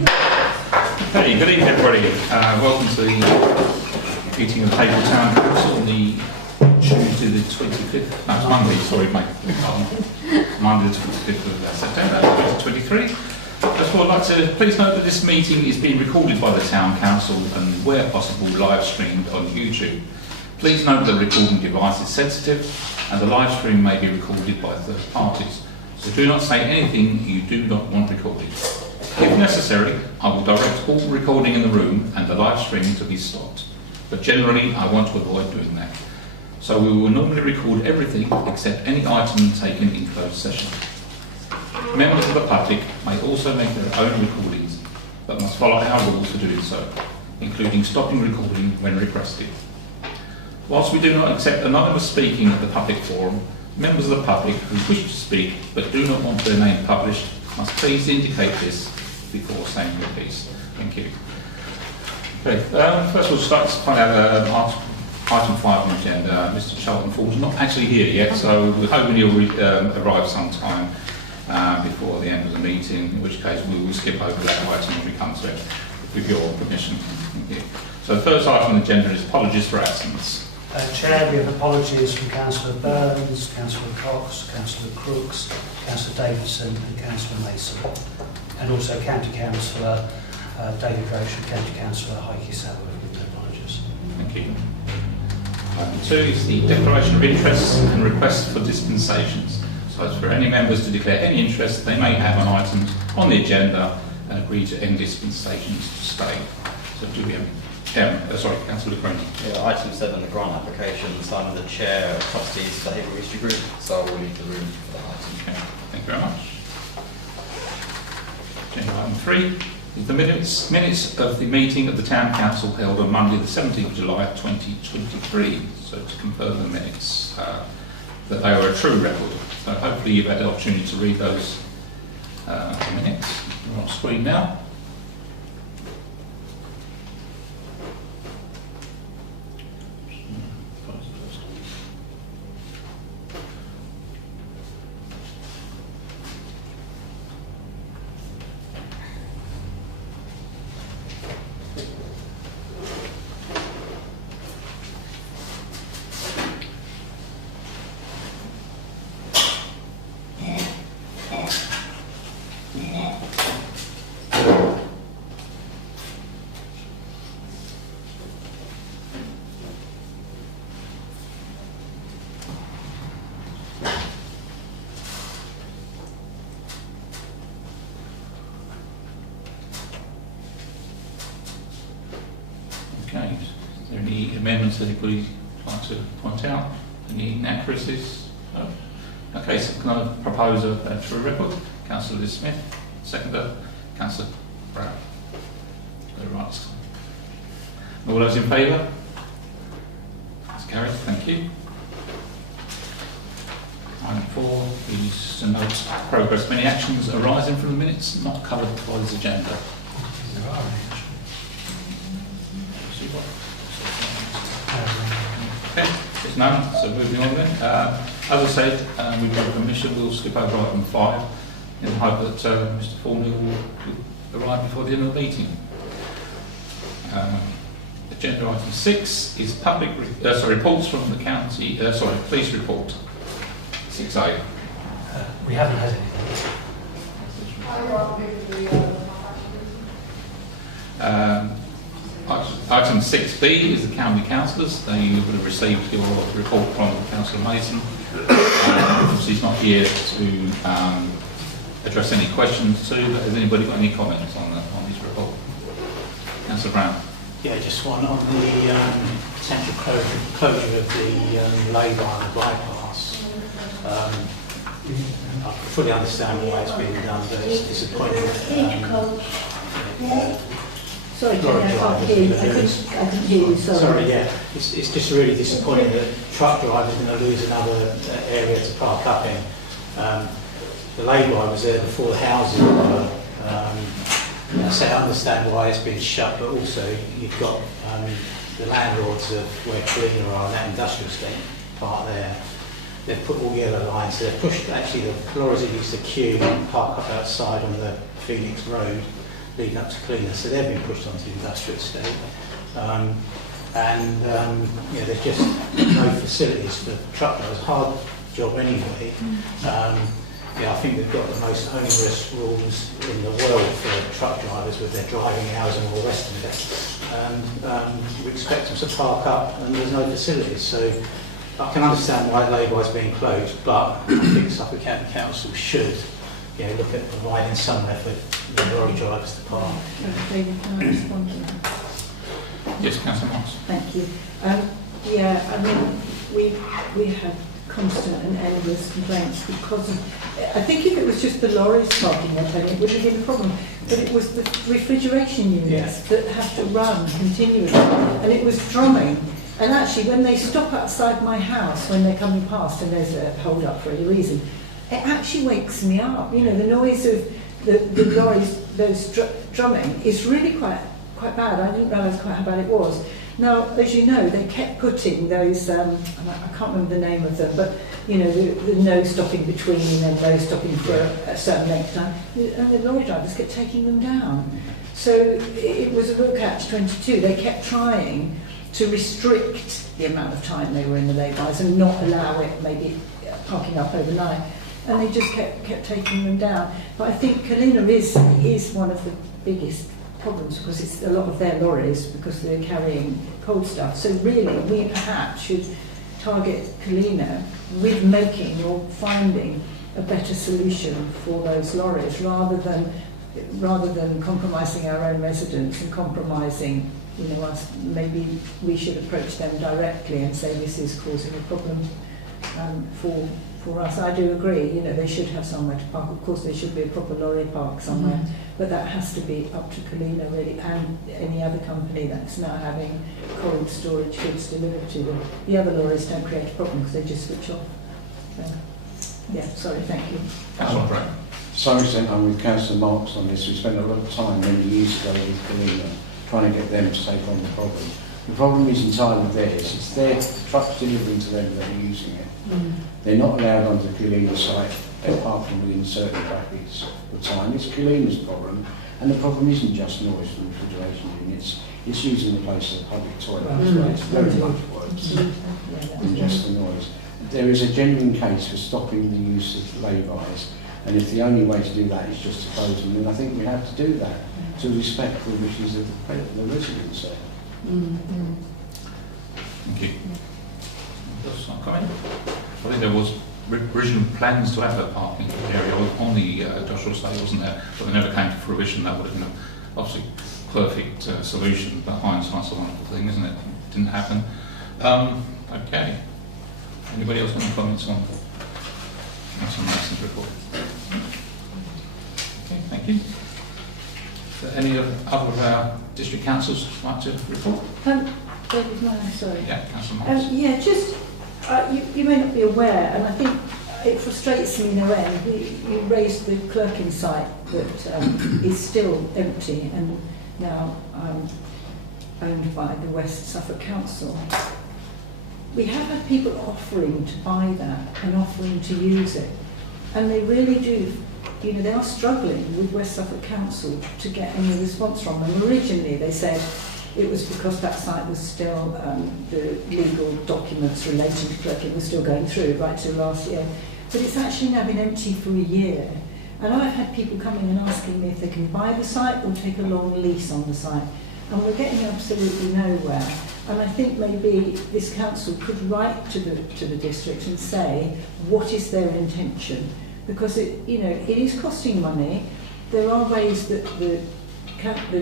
Hey, good evening everybody. Welcome to the meeting of the Haverhill Town Council on the Tuesday the 25th, no, it's Monday, sorry mate, Monday the 25th of September 2023. Just would like to please note that this meeting is being recorded by the Town Council and where possible live streamed on YouTube. Please note the recording device is sensitive and the live stream may be recorded by third parties, so do not say anything you do not want recorded. If necessary, I will direct all recording in the room and the live streaming to be stopped, but generally I want to avoid doing that. So we will normally record everything except any item taken in closed session. Members of the public may also make their own recordings, but must follow our rules for doing so, including stopping recording when requested. Whilst we do not accept anonymous speaking at the public forum, members of the public who wish to speak but do not want their name published must please indicate this before saying your piece. Thank you. Okay, first we'll start to find out item 5 on the agenda. Mr. Charlton Ford's not actually here yet, so we're hoping he'll arrive sometime before the end of the meeting, in which case we will skip over that item when we come to it, with your permission. Thank you. So the first item on the agenda is apologies for absence. Chair, we have apologies from Councillor Burns, Councillor Cox, Councillor Crooks, Councillor Davidson and Councillor Mason. And also County Councillor David Roche and County Councillor Heike Sauer with no apologies. Thank you. Item 2 is the declaration of interest and requests for dispensations. So it's for any members to declare any interest they may have on items on the agenda and agree to end dispensations to stay. So do we have Councillor Green. Yeah, item 7, the grant applications. I'm the chair of trustees for the Haverhill History Group, so I will leave the room for that item. Okay, thank you very much. Agenda item 3 is the minutes of the meeting of the Town Council held on Monday the 17th of July 2023. So to confirm the minutes, that they are a true record. So hopefully you've had the opportunity to read those minutes. They're on screen now. Okay, is there any amendments that anybody would like to point out? Any inaccuracies? No? Okay, so can I propose a true record? Councillor Liz Smith, seconder, Councillor Brown. Right. All those in favour? That's carried, thank you. Item 4 is to note progress of any actions arising from the minutes not covered by this agenda. Okay, there's none, so moving on then. As I said, we've got permission, we'll skip over item 5 in the hope that Mr. Thornhill will arrive before the end of the meeting. Agenda item 6 is reports from the county, police report, 6A. We haven't had anything. Item 6B is the county councillors. They would have received your report from Councillor Mason. Obviously he's not here to address any questions to, but has anybody got any comments on his report? Councillor Brown. Yeah, just one on the potential closure of the lay-by and bypass. I fully understand why it's being done, but it's disappointing. Sorry, I can't hear you. I couldn't hear you, sorry. Sorry, yeah. It's just really disappointing that truck drivers are going to lose another area to park up in. The lay-by was there before the houses were. So I understand why it's been shut, but also you've got the landlords of where Trina are, and that industrial estate part there. They've put all yellow lines, so they've pushed actually the lorries that used to queue and park up outside on the Phoenix Road. leading up to cleaners, so they've been pushed onto the industrial estate. There's just no facilities for truck drivers. Hard job anyway. I think they've got the most onerous rules in the world for truck drivers with their driving hours and all the rest of it. And we expect them to park up and there's no facilities. So I can understand why lay-by is being closed, but I think Suffolk County Council should look at providing somewhere for the lorry drivers to park. David, can I respond to that? Yes, Councillor Marks. Thank you. We had constant and endless complaints because I think if it was just the lorries parking there, then it wouldn't have been a problem. But it was the refrigeration units that have to run continuously, and it was drumming. And actually, when they stop outside my house, when they're coming past and there's a hold up for any reason, it actually wakes me up. The noise of the lorries, those drumming, is really quite bad. I didn't realise quite how bad it was. Now, as you know, they kept putting those, I can't remember the name of them, but, the no stopping between and no stopping for a certain length of time, and the lorry drivers kept taking them down. So it was a real catch-22. They kept trying to restrict the amount of time they were in the lay-bys and not allow it maybe parking up overnight. And they just kept taking them down. But I think Kalina is one of the biggest problems because it's a lot of their lorries because they're carrying cold stuff. So really, we perhaps should target Kalina with making or finding a better solution for those lorries rather than compromising our own residents and compromising us. Maybe we should approach them directly and say this is causing a problem for us. I do agree, they should have somewhere to park. Of course, there should be a proper lorry park somewhere, but that has to be up to Kalina really, and any other company that's now having cold storage goods delivered to them. The other lorries don't create a problem because they just switch off. Sorry, thank you. Councillor Brown. To some extent, I'm with Councillor Marks on this. We spent a lot of time many years ago with Kalina trying to get them to take on the problem. The problem is entirely theirs. It's their trucks delivering to them that are using it. They're not allowed onto the Kalina site apart from within certain brackets of time. It's Kalina's problem, and the problem isn't just noise from refrigeration units. It's using the place as a public toilet. It's very much worse than just the noise. There is a genuine case for stopping the use of lay-bys, and if the only way to do that is just to close them, then I think we have to do that to respect the wishes of the residents there. Thank you. Just a comment. I think there was original plans to have that parking area on the industrial estate, wasn't there? But they never came to fruition. That would have been obviously perfect solution. But hindsight's a wonderful thing, isn't it? Didn't happen. Okay. Anybody else got any comments on Councillor Mason's report? Okay, thank you. Is there any other of our district councils like to report? David, sorry. Yeah, Councillor Marks. Just you may not be aware, and I think it frustrates me no end. You raised the Clerkin site that is still empty and now owned by the West Suffolk Council. We have had people offering to buy that and offering to use it, and they really do. They are struggling with West Suffolk Council to get any response from them. Originally, they said it was because that site was still, the legal documents relating to Clerkin were still going through right till last year. But it's actually now been empty for a year. And I've had people coming and asking me if they can buy the site or take a long lease on the site. And we're getting absolutely nowhere. And I think maybe this council could write to the district and say, what is their intention? Because it is costing money. There are ways that the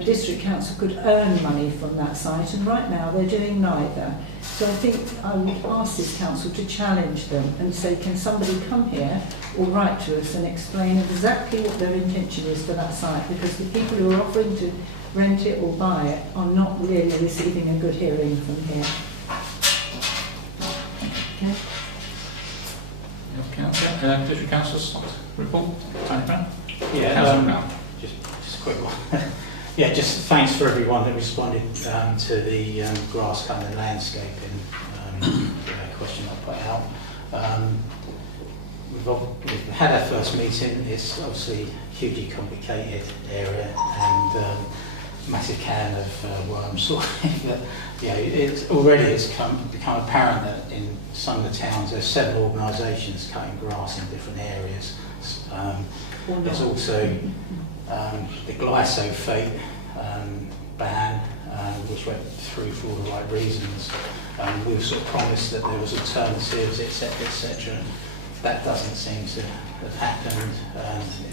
district council could earn money from that site, and right now they're doing neither. So I think I would ask this council to challenge them and say, can somebody come here or write to us and explain exactly what their intention is for that site, because the people who are offering to rent it or buy it are not really receiving a good hearing from here. Okay. District Council's report. Tony Brown. Yeah, Councillor Brown. just a quick one. Yeah, just thanks for everyone that responded to the grass cutting and landscaping question I put out. we've had our first meeting. It's obviously a hugely complicated area and massive can of worms. But yeah, it's become apparent that in some of the towns there's several organisations cutting grass in different areas. There's also the glyphosate ban, which went through for all the right reasons. We were sort of promised that there was alternatives, etc., etc. That doesn't seem to have happened.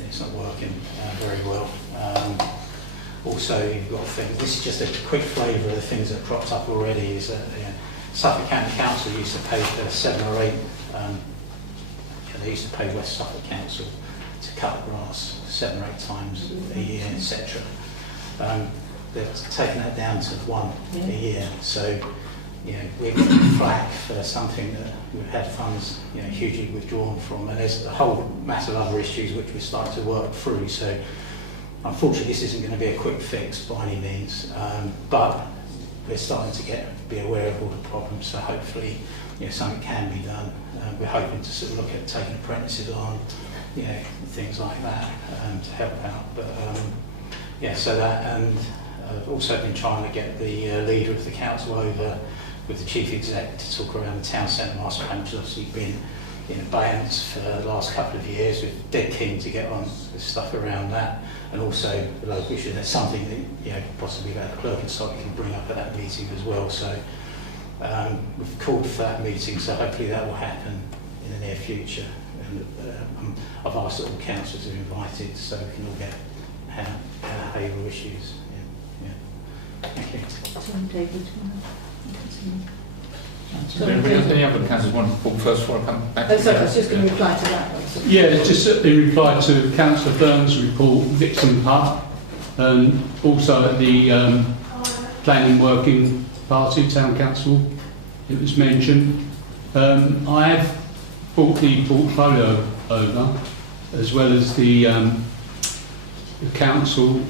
It's not working very well. Also, you've got things. This is just a quick flavour of the things that cropped up already. Is that Suffolk County Council used to pay for 7 or 8. They used to pay West Suffolk Council to cut grass 7 or 8 times a year, etc. They've taken that down to 1 a year. So, we're getting flack for something that we've had funds, hugely withdrawn from, and there's a whole mass of other issues which we're starting to work through. So, unfortunately, this isn't going to be a quick fix by any means, but we're starting to be aware of all the problems. So, hopefully, something can be done. We're hoping to sort of look at taking apprentices on, things like that to help out. But so that, and I've also been trying to get the leader of the council over with the chief exec to talk around the town centre master plan, which has obviously been in abeyance for the last couple of years. We're dead keen to get on with stuff around that, and also the local issue. That's something that possibly the clerk and secretary can bring up at that meeting as well. So we've called for that meeting, so hopefully that will happen in the near future. And I've asked all councillors to be invited so we can all get our Haverhill issues. Thank you. David. Any other councillors want to talk first before I come back? Oh, sorry, I was just going to reply to that one. Yeah, just in reply to Councillor Burns' report, Vixen Park, and also at the Planning Working Party, Town Council, it was mentioned. I have brought the portfolio over, as well as the council,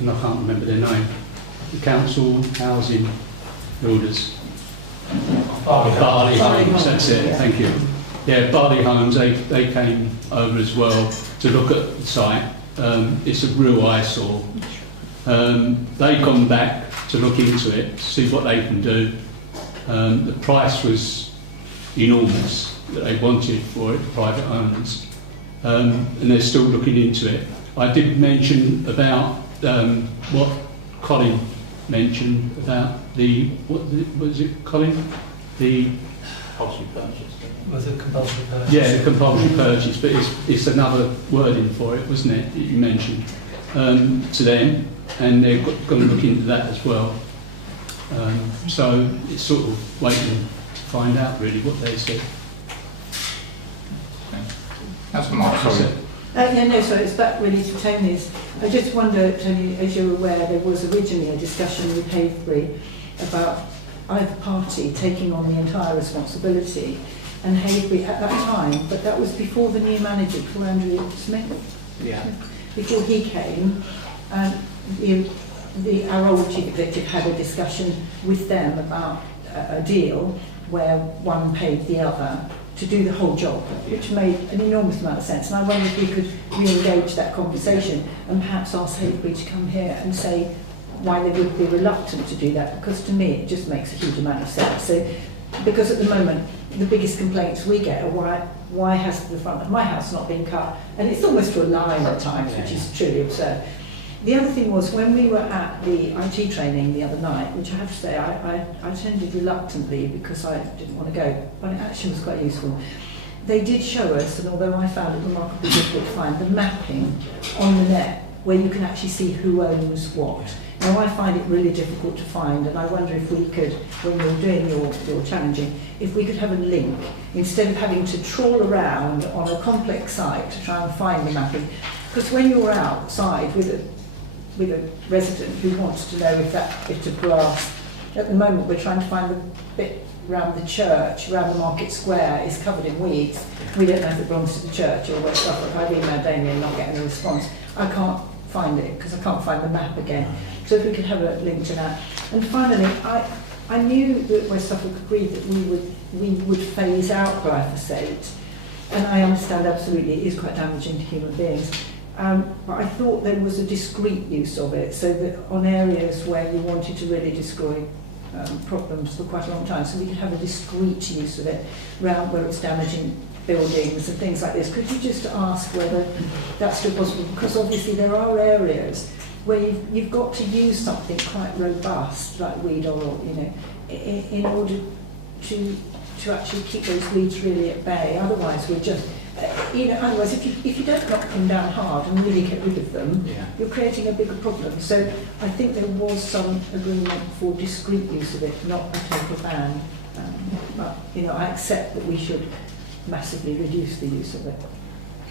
and I can't remember their name, the council housing builders. Barley Homes, that's it, thank you. Yeah, Barley Homes, they came over as well to look at the site. It's a real eyesore. They've gone back to look into it, to see what they can do. The price was enormous that they wanted for it, the private owners, and they're still looking into it. I did mention about what Colin mentioned about what was it, Colin? The Compulsory purchase. Was it compulsory purchase? Yeah, the compulsory purchase, but it's another wording for it, wasn't it, that you mentioned to them, and they're going to look into that as well. So it's sort of waiting to find out really what they said. That's Mark, sorry. So it's back really to Tony's. I just wonder, Tony, as you're aware, there was originally a discussion with Haverhill about either party taking on the entire responsibility, and Haverhill at that time, but that was before the new manager, before Andrew Smith. Yeah. Before he came, our old chief executive had a discussion with them about a deal where one paid the other to do the whole job, which made an enormous amount of sense. And I wonder if we could re-engage that conversation and perhaps ask Haverhill to come here and say why they would be reluctant to do that, because to me it just makes a huge amount of sense. So, because at the moment the biggest complaints we get are why has the front of my house not been cut? And it's almost to a line at times, which is truly absurd. The other thing was, when we were at the IT training the other night, which I have to say I attended reluctantly because I didn't want to go, but it actually was quite useful. They did show us, and although I found it remarkably difficult to find, the mapping on the net where you can actually see who owns what. Now I find it really difficult to find, and I wonder if we could, when you're doing your challenging, if we could have a link, instead of having to trawl around on a complex site to try and find the mapping. Because when you're outside with a resident who wants to know if that bit of grass, at the moment we're trying to find the bit around the church, around the market square, is covered in weeds. We don't know if it belongs to the church or West Suffolk. I've emailed Damien, not getting a response. I can't find it because I can't find the map again. So if we could have a link to that. And finally, I knew that West Suffolk agreed that we would phase out glyphosate and I understand absolutely it is quite damaging to human beings. But I thought there was a discreet use of it, so that on areas where you wanted to really destroy problems for quite a long time, so we could have a discreet use of it around where it's damaging buildings and things like this. Could you just ask whether that's still possible? Because obviously there are areas where you've got to use something quite robust, like weed oil, you know, in order to actually keep those weeds really at bay. Otherwise, we're just, you know, otherwise if you don't knock them down hard and really get rid of them, you're creating a bigger problem. So I think there was some agreement for discreet use of it, not a total ban. But, you know, I accept that we should massively reduce the use of it.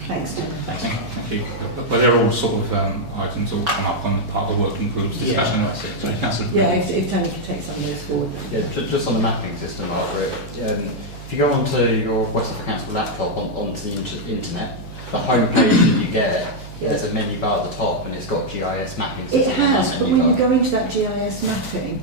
Thanks, Tim. Thank you. But they're all sort of items that will come up on part of the working group's discussion. So, Councillor. Yeah, if Tony could take some of those forward. Yeah, just on the mapping system, Margaret. If you go onto your West Suffolk Council laptop onto the internet, the home page that you get, there's a menu bar at the top and it's got GIS mapping system. It has, but when you go into that GIS mapping,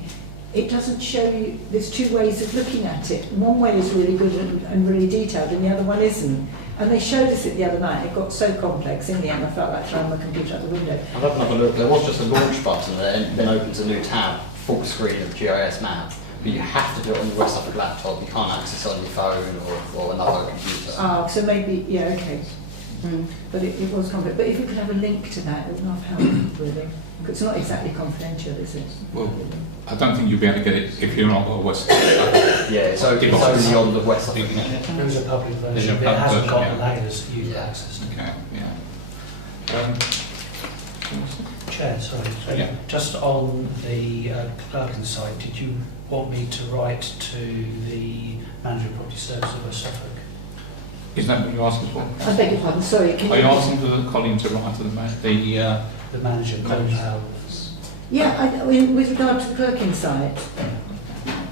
it doesn't show you, there's two ways of looking at it. One way is really good and really detailed, and the other one isn't. And they showed us it the other night. It got so complex, in the end I felt like throwing my computer out the window. I've had another look. There was just a launch button there, and then opens a new tab, full screen of GIS map. But you have to do it on your West Suffolk laptop. You can't access it on your phone or another computer. Ah, so maybe, yeah, okay. But it was complex. But if we could have a link to that, it would not help, really. It's not exactly confidential, is it? Well, I don't think you'll be able to get it if you're not a West. Yeah, it's only on the West Suffolk. There is a public version, There's a but it hasn't public got the version, layers that you've access to. Okay, yeah. Chair, sorry. Yeah. Just on the clerking side, did you want me to write to the Manager of Property Services of West Suffolk? Isn't that what you're asking for? I beg your pardon, sorry. Are you asking for Colin to write to The manager, Colin Howell. Yeah, with regard to the clerking site.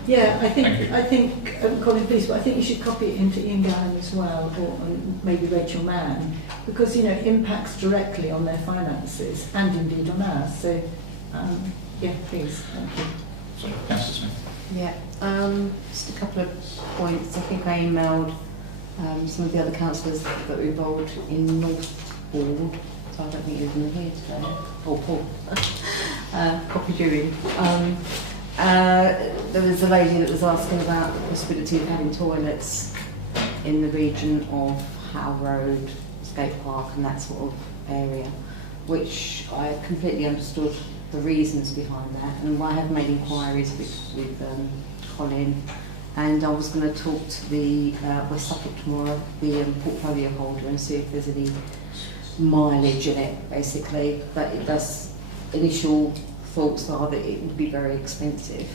Yeah, I think Colin, please, but I think you should copy it into Ian Gallen as well, or maybe Rachel Mann, because, you know, it impacts directly on their finances and indeed on ours. So, yeah, please, thank you. Sorry, Councillor Smith. Yeah, just a couple of points. I think I emailed some of the other councillors that were involved in Northbourne, so I don't think you're even here today. Oh, Paul. Copied you in. There was a lady that was asking about the possibility of having toilets in the region of Howe Road, Skate Park and that sort of area, which I completely understood the reasons behind that, and I have made inquiries with Colin, and I was going to talk to the West Suffolk tomorrow, the portfolio holder, and see if there's any mileage in it, basically. But it does, initial thoughts are that it would be very expensive.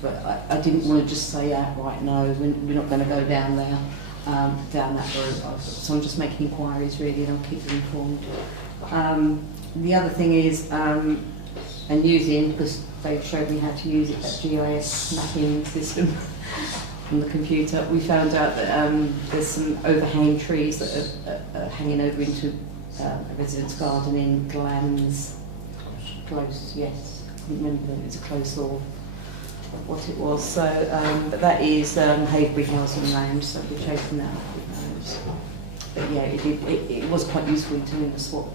But I didn't want to just say outright no, we're not going to go down there, down that road. So I'm just making inquiries really, and I'll keep you informed. The other thing is, and using, because Dave showed me how to use it, that GIS mapping system on the computer, we found out that there's some overhanging trees that are hanging over into a residence garden in Glans. Close, yes. I couldn't remember if it was a close or what it was. So, but that is Haverhill housing land, so we're chasing that up with those. But yeah, it was quite useful in telling us what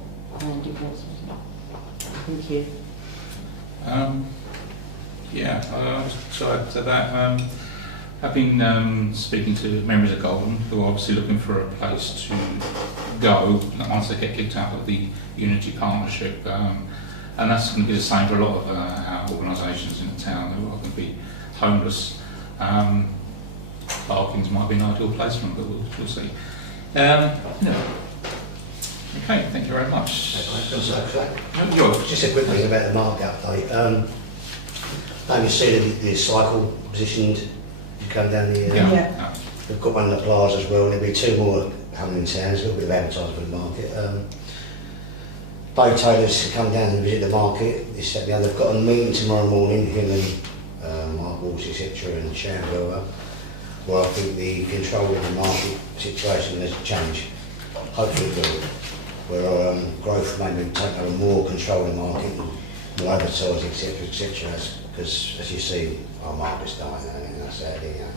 land it was. Thank you. So add to that, I've been speaking to members of Golden who are obviously looking for a place to go once they get kicked out of the Unity Partnership, and that's going to be the same for a lot of our organisations in the town who are going to be homeless. Parkings might be an ideal place for them, but we'll see. Okay, thank you very much. Just a quick thing about the market update. You see the cycle positioned, you come down the... Yeah. We've got one in the plaza as well, and there'll be two more coming in town, a little bit of advertising for the market. Boat tailors come down and visit the market, this, that, and the other. They've got a meeting tomorrow morning, him and Mark Walsh, etc., and Sharon Wilber, where I think the control of the market situation has changed. Hopefully it will. Where growth maybe take over more control in the market and more advertising, etc., because as you see, our market's dying, and that's that, you know.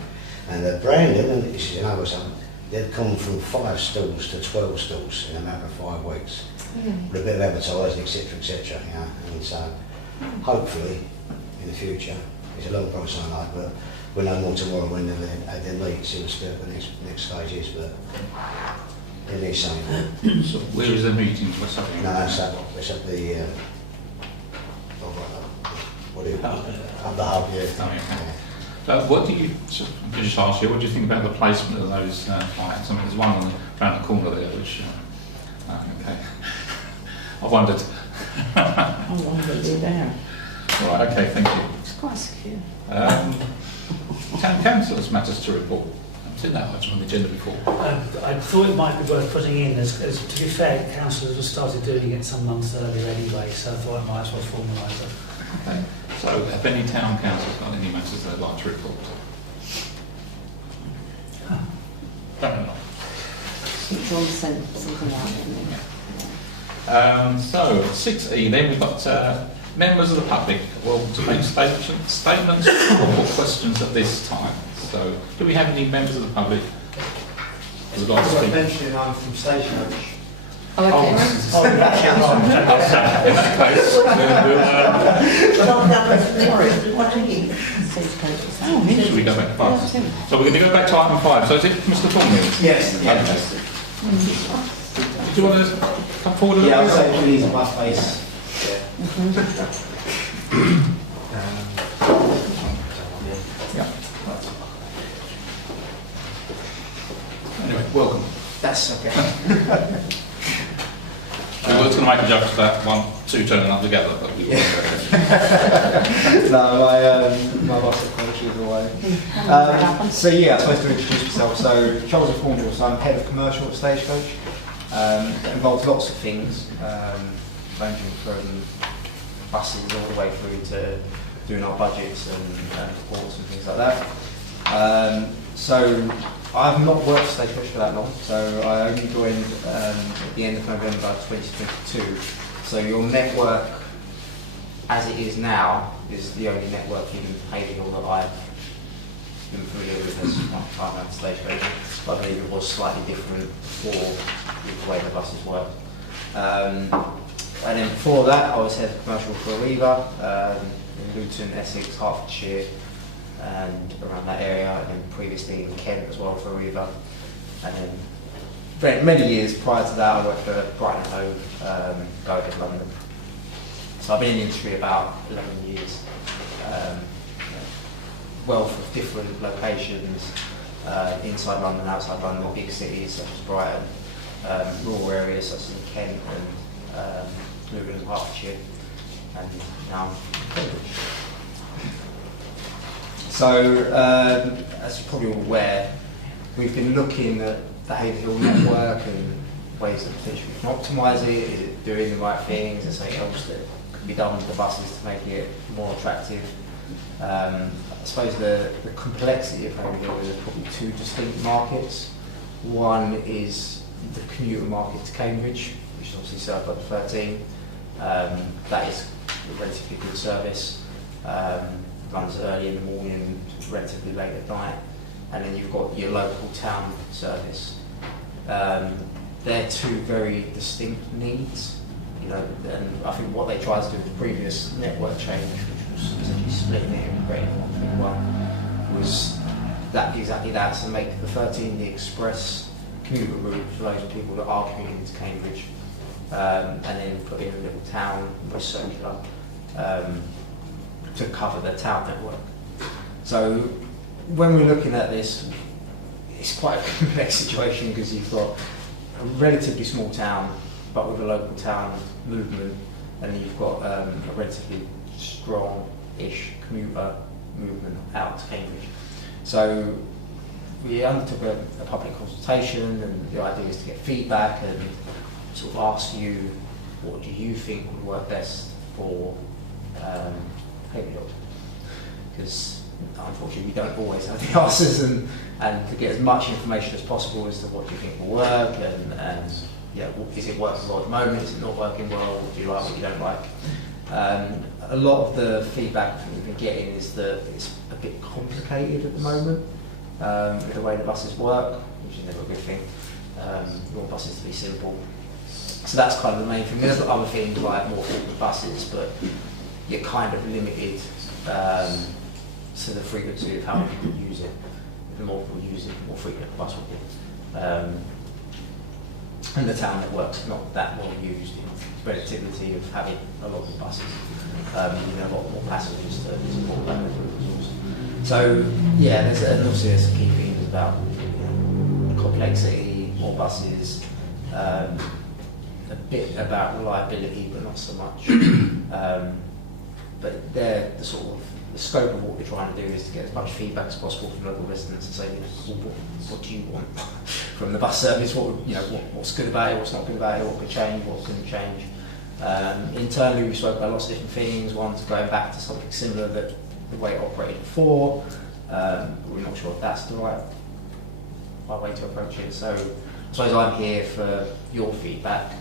And Brandon, and this is another something, they've come from 5 stalls to 12 stalls in a matter of 5 weeks. With a bit of advertising, etc., etc. You know, and so hopefully in the future, it's a long process I know, but we'll know more tomorrow when they had their meet, see what the next stage is. But it needs something. So where is the meeting? What's happening? No, it's up the what do you up the hub, yeah. Oh, okay. What do you, I just ask you, what do you think about the placement of those lights? I mean, there's one around the corner there, which, okay. I wondered. I wondered they're there. Right, okay, thank you. It's quite secure. Town councillors matters to report. I've seen that item on the agenda before. I thought it might be worth putting in, as to be fair, councillors have started doing it some months earlier anyway, so I thought I might as well formalise it. Okay. So have any town councillors got any matters they'd like to report? Fair enough. Each one sent something out, didn't they? So 6E, then we've got members of the public will to make statements or questions at this time. So do we have any members of the public who would like to speak? Mentioning I'm from Stagecoach. Oh, okay. In that case, should we go back to 5? So we're going to go back to item 5. So is it Mr. Thornhill? Yes. Okay. Do you want to come forward a Yeah, little I'll bit? say please my face. Yeah. Anyway, welcome. That's okay. We were going to make a joke about 2 turning up together, but we won't. No, my boss at college is away. So yeah, I'm supposed to introduce myself. So Charles Thornhill, so I'm head of commercial at Stagecoach. It involves lots of things, ranging from buses all the way through to doing our budgets and reports and things like that. So I've not worked for Stagecoach for that long, so I only joined at the end of November 2022. So your network, as it is now, is the only network in Haverhill that I've been familiar with as my time at Stagecoach. I believe it was slightly different before with the way the buses worked. And then before that, I was head of commercial for Arriva in Luton, Essex, Hertfordshire, and around that area, and then previously in Kent as well for Arriva. And then very many years prior to that, I worked for Brighton Hove, Go Ahead London. So I've been in the industry about 11 years. Wealth of different locations, inside London, outside London, big cities such as Brighton, rural areas such as in Kent and Luton and Hertfordshire, and now Cambridge. So, as you're probably all aware, we've been looking at the Haverhill network and ways that potentially we can optimise it. Is it doing the right things? Is there something else that could be done with the buses to make it more attractive? I suppose the complexity of Haverhill is probably 2 distinct markets. One is the commuter market to Cambridge, which is obviously served by the 13. That is a relatively good service. Runs early in the morning, relatively late at night, and then you've got your local town service. They're 2 very distinct needs, you know, and I think what they tried to do with the previous network change, which was essentially splitting it and creating one, was that exactly that, to make the 13 the express commuter route for those people that are commuting to Cambridge, and then put in a little town with circular. To cover the town network. So when we're looking at this, it's quite a complex situation because you've got a relatively small town but with a local town movement, and then you've got a relatively strong-ish commuter movement out to Cambridge. So we undertook a public consultation, and the idea is to get feedback and sort of ask you, what do you think would work best for Haverhill? Because unfortunately we don't always have the answers, and to get as much information as possible as to what do you think will work, and yeah, is it working well at the moment, is it not working well, what do you like, what you don't like. A lot of the feedback that we've been getting is that it's a bit complicated at the moment. with the way the buses work, which is never a good thing. You want buses to be simple. So that's kind of the main thing. There's other things like more frequent buses, but you're kind of limited to the frequency of how many people use it. The more people use it, the more frequent the bus will be. And the town network's not that well used in relativity of having a lot of buses. You need a lot more passengers to support that as a resource. So yeah, obviously there's some key themes about complexity, more buses, a bit about reliability, but not so much. But they're the sort of the scope of what we're trying to do is to get as much feedback as possible from local residents and say, well, what do you want from the bus service? What's good about it? What's not good about it? What could change? What couldn't change? Internally, we spoke about lots of different things. One's going back to something similar that the way it operated before. But we're not sure if that's the right way to approach it. So I suppose I'm here for your feedback.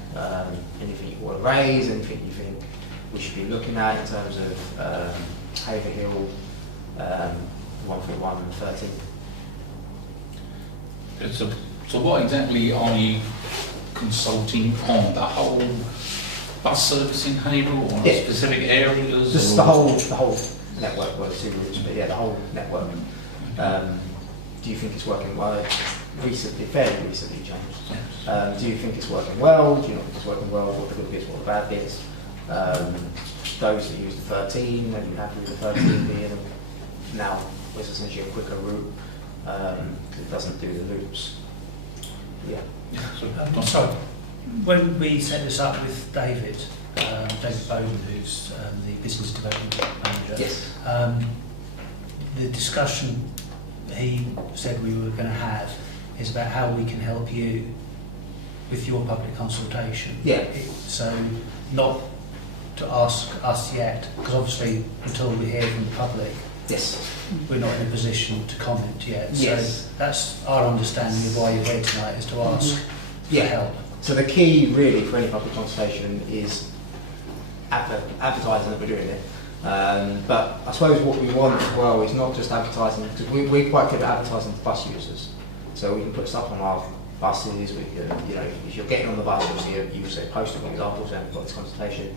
Anything you want to raise, anything you think we should be looking at in terms of Haverhill, 141 and 13. So what exactly are you consulting on? The whole bus service in Haverhill or specific areas? Just the whole network, well, 2 routes, but yeah, the whole network. Do you think it's working well? Fairly recently changed. Do you think it's working well? Do you not think it's working well? What are the good bits, what are the bad bits? Those that use the 13, are you happy with the 13 being now it's essentially a quicker route because it doesn't do the loops. Yeah. So when we set this up with David Bowden, who's the business development manager, Yes. The discussion he said we were going to have is about how we can help you with your public consultation. Yeah. So not to ask us yet, because obviously until we hear from the public, Yes. we're not in a position to comment yet. Yes. So that's our understanding of why you're here tonight, is to ask for help. So the key really for any public consultation is advertising that we're doing it. But I suppose what we want as well is not just advertising, because we're quite good at advertising to bus users. So we can put stuff on our buses, we can, if you're getting on the bus, obviously you say post for example, saying we've got this consultation.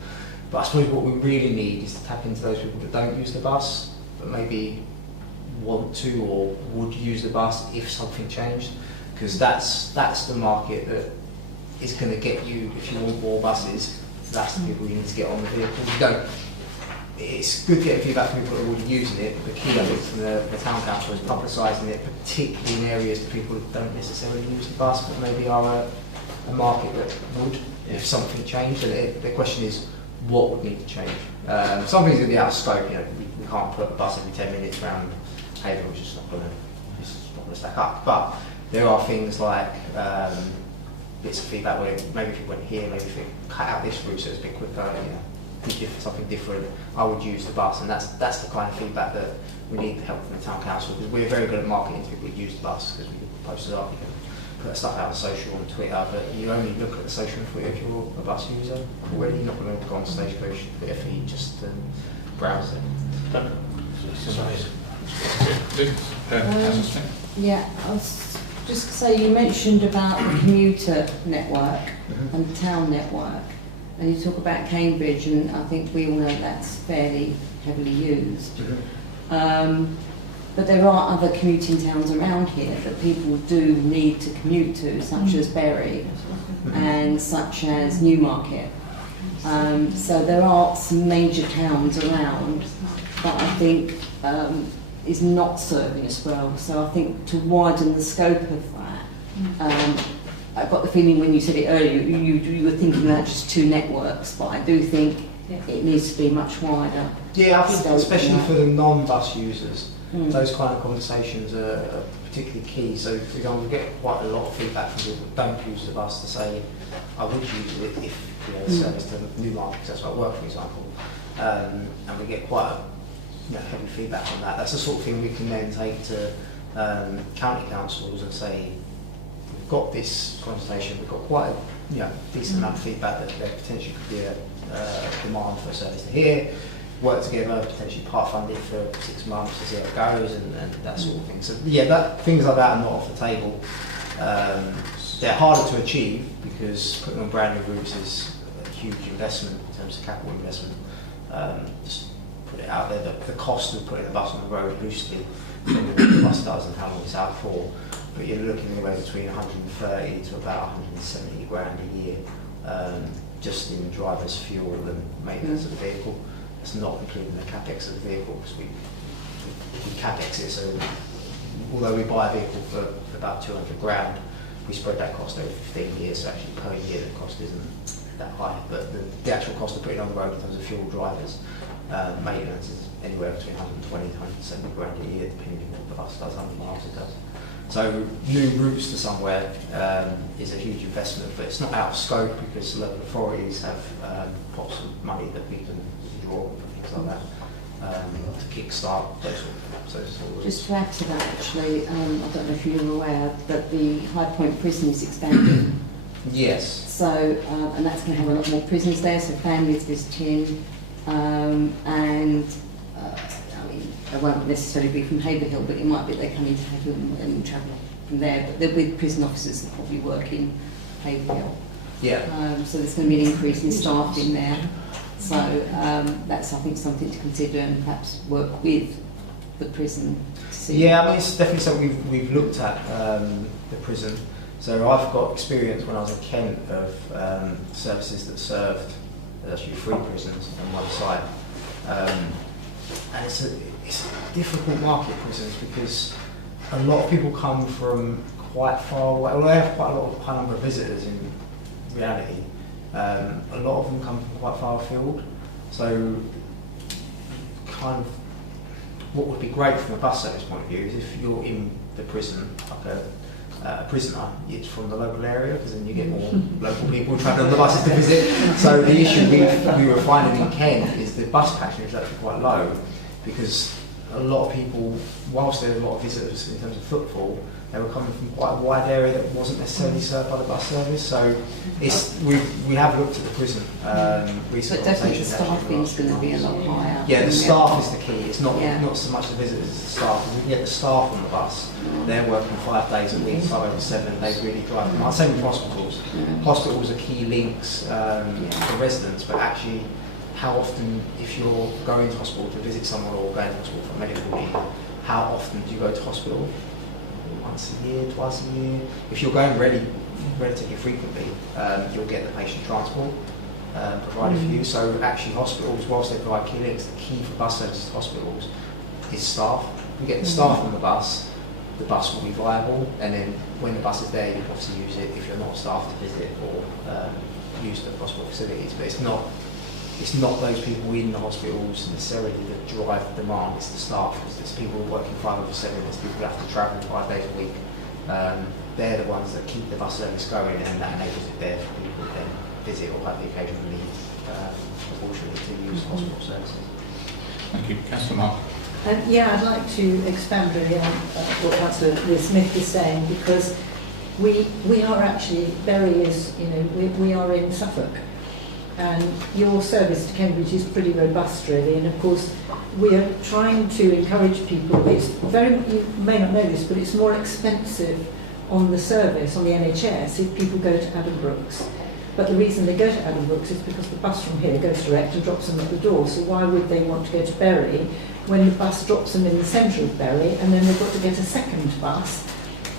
But I suppose what we really need is to tap into those people that don't use the bus, but maybe want to or would use the bus if something changed. Because that's the market that is going to get you, if you want more buses, that's the people you need to get on the vehicle. It's good getting feedback from people that are already using it, but the key I think from the town council is publicising it, particularly in areas that people don't necessarily use the bus, but maybe are a market that would if something changed. And the question is, what would need to change? Something's going to be out of scope. We can't put a bus every 10 minutes around Haverhill, which is not going to stack up. But there are things like bits of feedback where maybe if you went here, maybe if you cut out this route so it's a bit quicker, something different, I would use the bus. And that's the kind of feedback that we need help from the town council, because we're very good at marketing to people who use the bus, because we post it up, you can put stuff out on social, on Twitter, but you only look at the social and Twitter if you're a bus user. Already you're not going to go on Stagecoach Twitter feed just to browse it. Yeah, I was just to say, you mentioned about the commuter network and the town network, and you talk about Cambridge, and I think we all know that's fairly heavily used. But there are other commuting towns around here that people do need to commute to, such as Bury and such as Newmarket. So there are some major towns around that I think is not serving us well. So I think to widen the scope of that, I got the feeling when you said it earlier, you were thinking about just 2 networks, but I do think it needs to be much wider. Yeah, I think especially for the non-bus users, those kind of conversations are particularly key. So, for example, we get quite a lot of feedback from people who don't use the bus to say, I would use it if the service to Newmarket, that's where I work, for example. And we get quite heavy feedback on that. That's the sort of thing we can then take to county councils and say, we've got this consultation, we've got quite a decent amount of feedback that there potentially could be a demand for a service to here. work together, potentially part fund it for 6 months to see how it goes and that sort of thing. So yeah, things like that are not off the table. They're harder to achieve because putting on brand new routes is a huge investment in terms of capital investment. Just put it out there, the cost of putting a bus on the road loosely, depending on what the bus does and how long it's out for, but you're looking anywhere between 130 to about 170 grand a year, just in driver's fuel and maintenance of the vehicle. It's not including the capex of the vehicle, because we capex it, so although we buy a vehicle for about 200 grand, we spread that cost over 15 years, so actually per year the cost isn't that high, but the actual cost of putting on the road in terms of fuel, drivers, maintenance is anywhere between 120 to 170 grand a year, depending on what the bus does, how many miles it does. So new routes to somewhere is a huge investment, but it's not out of scope because local authorities have pots of money that we can draw and things like that to kickstart those sort of routes. Just to add to that, actually, I don't know if you're aware that the High Point prison is expanding. Yes. So, and that's going to have a lot more prisoners there, so families visiting, and I mean, they won't necessarily be from Haverhill, but it might be they come into Haverhill and travel from there, but they're with prison officers that probably work in Haverhill. Yeah. So there's going to be an increase in staff in there. So that's, I think, something to consider and perhaps work with the prison to see. Yeah, I mean, it's definitely something we've looked at, the prison. So I've got experience when I was in Kent of services that served actually 3 prisons on one side. And it's a difficult market, prisons, because a lot of people come from quite far away. Well, they have quite a high number of visitors in reality. A lot of them come from quite far afield. So kind of what would be great from a bus service point of view is if you're in the prison, like a prisoner, it's from the local area, because then you get more local people travelling on the buses to visit. So the issue we were finding in Kent is the bus patronage is actually quite low, because a lot of people, whilst there were a lot of visitors in terms of footfall, they were coming from quite a wide area that wasn't necessarily served by the bus service. So it's, we have looked at the prison. Recent But definitely conversations staffing is going to be a lot higher. Yeah, the staff is the key. It's not not so much the visitors, it's the staff. If we can get the staff on the bus, they're working 5 days a week, 5 over 7. They really drive them. I'd say with hospitals. Hospitals are key links for residents, but actually, how often, if you're going to hospital to visit someone or going to hospital for medical need, how often do you go to hospital? Once a year, twice a year. If you're going relatively frequently, you'll get the patient transport provided for you. So actually hospitals, whilst they provide key links, the key for bus services to hospitals is staff. We get the staff on the bus will be viable, and then when the bus is there, you can obviously use it if you're not staffed to visit or use the hospital facilities. But it's not those people in the hospitals necessarily that drive the demand, it's the staff, because it's people working 5 over 7, it's people who have to travel 5 days a week. They're the ones that keep the bus service going, and that enables it there for people to then visit or have the occasional need, unfortunately, to use hospital services. Thank you. Councillor Mark. Yeah, I'd like to expand really on what Councillor Smith is saying, because we are actually, Bury is, we are in Suffolk, and your service to Cambridge is pretty robust really, and of course we are trying to encourage people. It's very, you may not know this, but it's more expensive on the service, on the NHS, if people go to Addenbrooke's. But the reason they go to Addenbrooke's is because the bus from here goes direct and drops them at the door. So why would they want to go to Bury when the bus drops them in the centre of Bury, and then they've got to get a second bus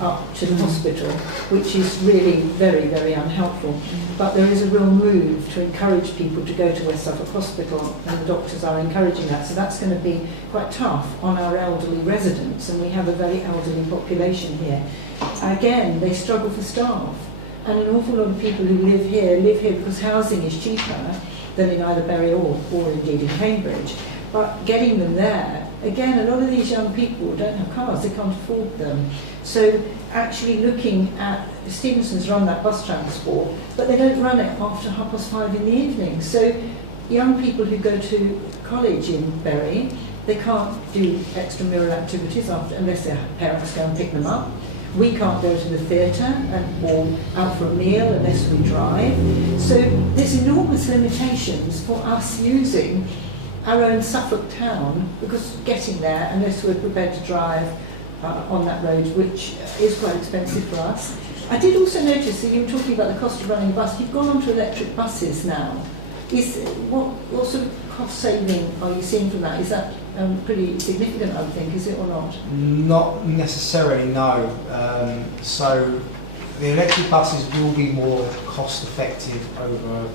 up to the hospital, which is really very, very unhelpful. But there is a real move to encourage people to go to West Suffolk Hospital, and the doctors are encouraging that. So that's going to be quite tough on our elderly residents, and we have a very elderly population here. Again, they struggle for staff, and an awful lot of people who live here because housing is cheaper than in either Bury or indeed in Cambridge. But getting them there, again, a lot of these young people don't have cars, they can't afford them. So actually looking at, Stevenson's run that bus transport, but they don't run it after 5:30 in the evening. So young people who go to college in Bury, they can't do extramural activities unless their parents go and pick them up. We can't go to the theatre or out for a meal unless we drive. So there's enormous limitations for us using our own Suffolk town, because getting there, unless we're prepared to drive on that road, which is quite expensive for us. I did also notice that you were talking about the cost of running a bus. You've gone on to electric buses now. What sort of cost saving are you seeing from that? Is that pretty significant, I would think, is it or not? Not necessarily, no. So the electric buses will be more cost effective over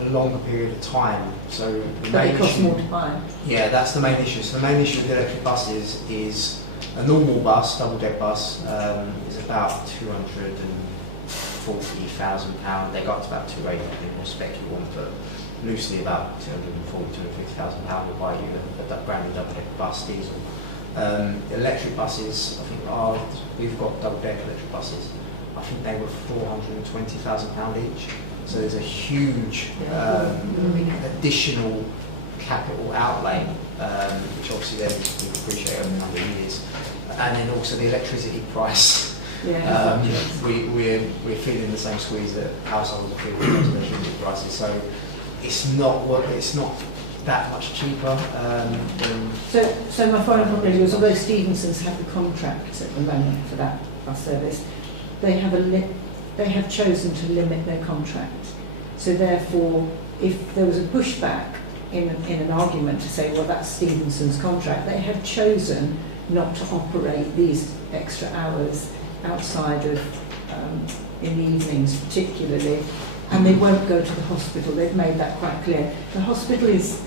a longer period of time. So the But it costs more to buy. Yeah, that's the main issue. So the main issue with the electric buses is a normal bus, double deck bus, is about £240,000. They got to about 280, depending on what spec you want, but loosely about £240,000, £250,000 will buy you a brand new double deck bus diesel. Electric buses, I think we've got double deck electric buses. I think they were £420,000 each. So there's a huge additional capital outlay, which obviously then we appreciate over a number of years. And then also the electricity price. Yeah. We're feeling the same squeeze that households are feeling with electricity prices. So it's not that much cheaper. So my final comment was, although Stevenson's have the contract at the moment for that bus service, they have chosen to limit their contract. So therefore, if there was a pushback in an argument to say, well, that's Stevenson's contract, they have chosen not to operate these extra hours outside of in the evenings particularly, and they won't go to the hospital. They've made that quite clear. The hospital is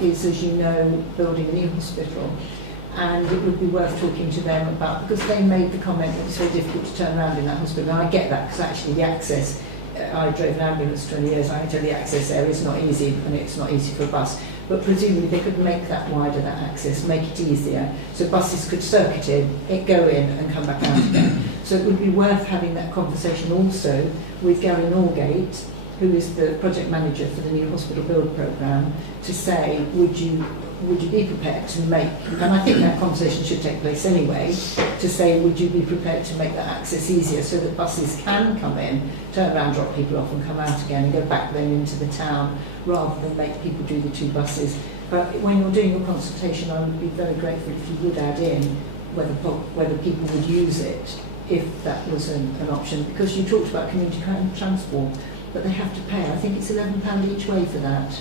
as you know, building a new hospital, and it would be worth talking to them about, because they made the comment that it's very difficult to turn around in that hospital, and I get that, because actually the access, I drove an ambulance 20 years, I can tell the access there is not easy, and it's not easy for a bus, but presumably they could make that wider, that access, make it easier, so buses could circuit in, go in and come back out again. So it would be worth having that conversation also with Gary Norgate, who is the project manager for the new hospital build programme, to say, would you be prepared to make, and I think that conversation should take place anyway, to say, would you be prepared to make that access easier so that buses can come in, turn around, drop people off and come out again and go back then into the town, rather than make people do the two buses. But when you're doing your consultation, I would be very grateful if you would add in whether people would use it, if that was an option, because you talked about community transport, but they have to pay. I think it's £11 each way for that.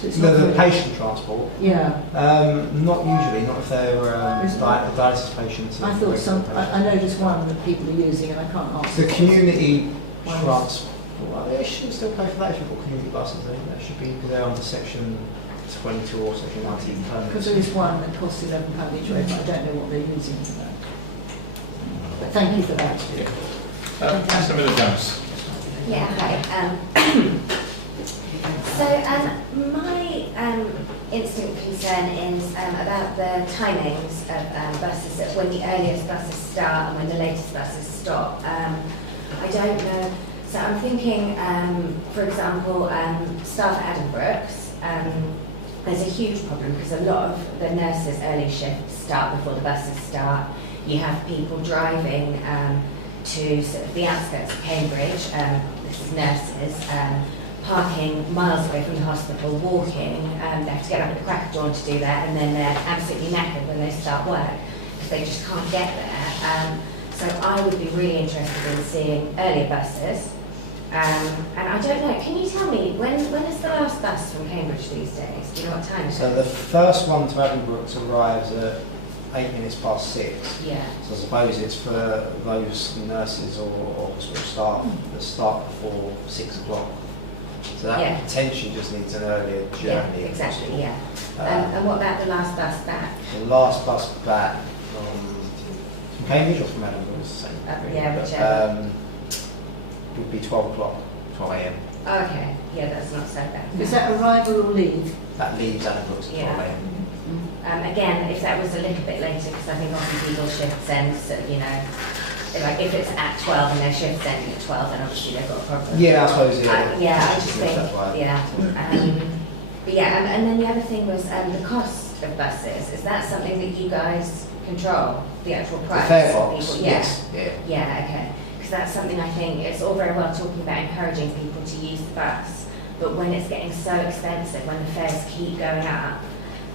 So it's the patient transport? Yeah. Not usually, not if they're dialysis patients. I thought I noticed one that people are using, and I can't answer. The community transport, well, they should still pay for that if you've got community buses. They should be there under section 22 or section 19 permits. Because there is one that costs £11 each way, but I don't know what they're using for that. But thank you for that. Councillor Miller-Jones. Yeah, hi. My instant concern is about the timings of buses, when the earliest buses start and when the latest buses stop. I don't know. So I'm thinking, for example, staff at Addenbrooke's, there's a huge problem because a lot of the nurses' early shifts start before the buses start. You have people driving to sort of the outskirts of Cambridge, this is nurses, parking miles away from the hospital, walking, they have to get up at the crack of dawn to do that, and then they're absolutely knackered when they start work, because they just can't get there. So I would be really interested in seeing earlier buses. And I don't know, can you tell me, when is the last bus from Cambridge these days? Do you know what time it is? So the first one to Addenbrooke's arrives at 6:08. Yeah. So I suppose it's for those nurses or hospital staff that start before 6 o'clock. So that potentially just needs an earlier journey. Yeah, exactly, yeah. And what about the last bus back? The last bus back from Cambridge or from Addenbrooke's? Yeah, whichever. Would be 12 o'clock, 12 a.m. Oh, okay, yeah, that's not so bad. Is that arrival or leave? That leaves Addenbrooke's at 12 a.m. Again, if that was a little bit later, because I think often people's shifts end, so, you know, like if it's at 12 and their shift's ending at 12, then obviously they've got a problem. Yeah, I suppose, I just think, yeah. But yeah, and then the other thing was the cost of buses. Is that something that you guys control, the actual price? The fare box, people? yes. Yeah, okay. Because that's something I think, it's all very well talking about encouraging people to use the bus, but when it's getting so expensive, when the fares keep going up,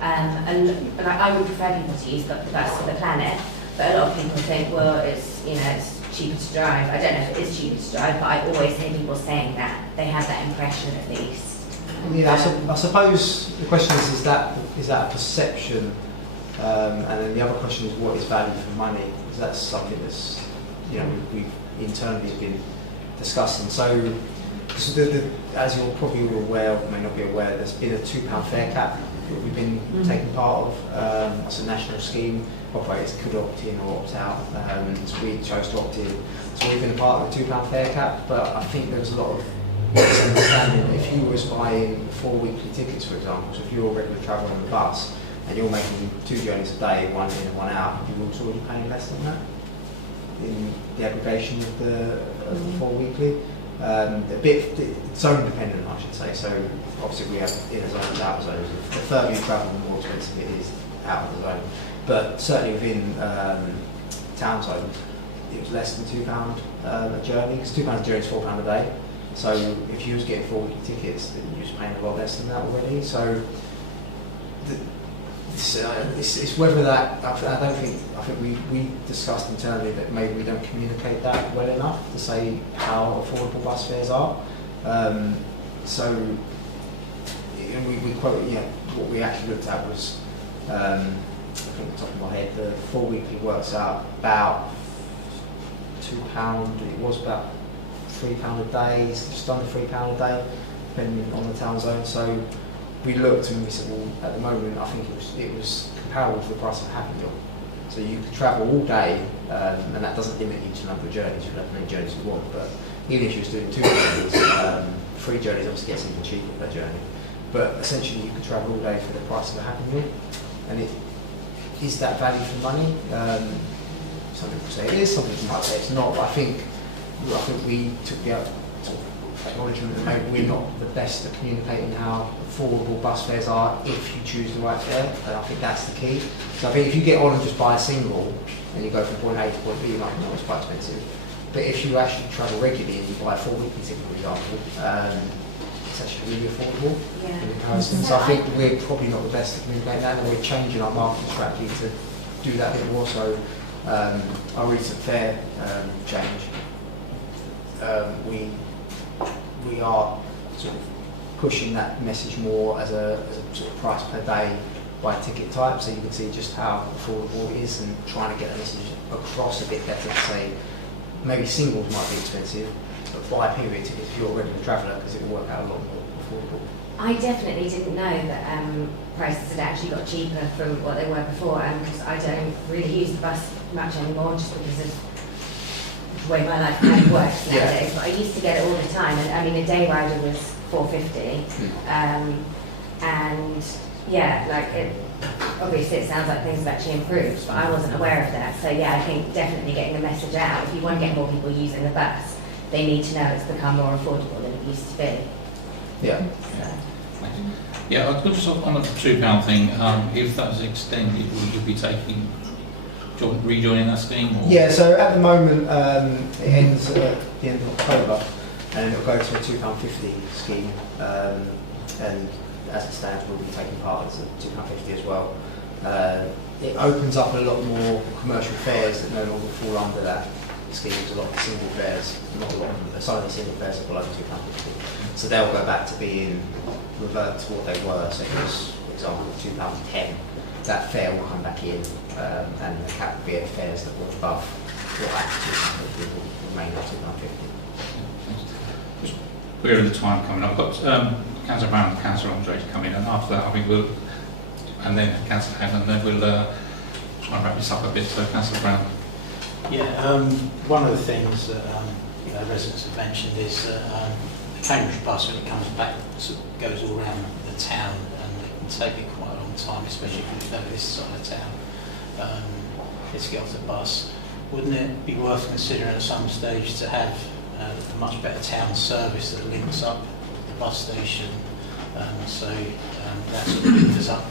like I would prefer people to use the bus for the planet, but a lot of people think, well, it's cheaper to drive. I don't know if it is cheaper to drive, but I always hear people saying that. They have that impression at least. I suppose the question is that a perception? And then the other question is, what is value for money? Because that's something that's, we've internally been discussing. So, as you're probably aware, or may not be aware, there's been a £2 fare cap that we've been taking part of. It's a national scheme. Operators could opt in or opt out. So we chose to opt in. So we've been a part of the £2 fare cap, but I think there's a lot of misunderstanding. If you was buying 4 weekly tickets, for example, so if you're a regular traveller on the bus and you're making 2 journeys a day, one in and one out, you will already paying less than that in the aggregation of the 4 weekly. A bit zone dependent, I should say. So obviously we have inner zones, outer zones. The further you travel, the more expensive it is out of the zone. But certainly within town zones, it was less than £2 a journey. Because £2 a journey is £4 a day. So if you was getting 4 weekly tickets, then you was paying a lot less than that already. So it's whether that, I think we discussed internally that maybe we don't communicate that well enough to say how affordable bus fares are. So we quote, what we actually looked at was, I think off the top of my head, the 4 weekly works out about £2, it was about £3 a day, just under £3 a day, depending on the town zone. So we looked and we said, well, at the moment, I think it was comparable to the price of a Happy Meal. So you could travel all day, and that doesn't limit you to the number of journeys. You can have as many journeys as you want. But even if you was doing 2 journeys, 3 journeys obviously gets even cheaper per journey. But essentially, you could travel all day for the price of a Happy Meal. And is that value for money? Some people say it is. Some people might say it's not. But I think we took the acknowledgement that maybe we're not the best at communicating how affordable bus fares are if you choose the right fare, and I think that's the key. So I think if you get on and just buy a single and you go from point A to point B, you might know it's quite expensive. But if you actually travel regularly and you buy a 4 weekly ticket, for example, it's actually really affordable in comparison. So I think we're probably not the best at communicating that, and we're changing our marketing strategy to do that a bit more. So our recent fare change, we are sort of pushing that message more as a sort of price per day by ticket type, so you can see just how affordable it is, and trying to get the message across a bit better to say maybe singles might be expensive, but buy period tickets if you're a regular traveller, because it will work out a lot more affordable. I definitely didn't know that prices had actually got cheaper from what they were before, because I don't really use the bus much anymore just because of the way my life kind of works nowadays. But I used to get it all the time, and I mean a day rider was £4.50, and yeah, like obviously it sounds like things have actually improved, but I wasn't aware of that. So yeah, I think definitely getting the message out. If you want to get more people using the bus, they need to know it's become more affordable than it used to be. Yeah. Yeah, I was just on the £2 thing. If that's extended, will you be rejoining that scheme? Or? Yeah, so at the moment it ends at the end of October, and it'll go to a £2.50 scheme. And as it stands, we'll be taking part as a £2.50 as well. It opens up a lot more commercial fares that no longer fall under that scheme. There's a lot of single fares, not a lot of some of the single fares that fall under £2.50. So they'll go back to being revert to what they were. So if it was, for example, £2.10, that fare will come back in, and the cap will be at fares that were above what actually will remain at £2.50. We're in the time coming up. I've got Councillor Brown and Councillor Andre to come in, and after that I think we'll, and then Councillor Hanlon, and then we'll try and wrap this up a bit. So Councillor Brown. Yeah, one of the things that residents have mentioned is that the Cambridge bus, when it comes back, sort of goes all around the town, and it can take it quite a long time, especially if you live this side of town, to get off the bus. Wouldn't it be worth considering at some stage to have a much better town service that links up the bus station, so that sort of links up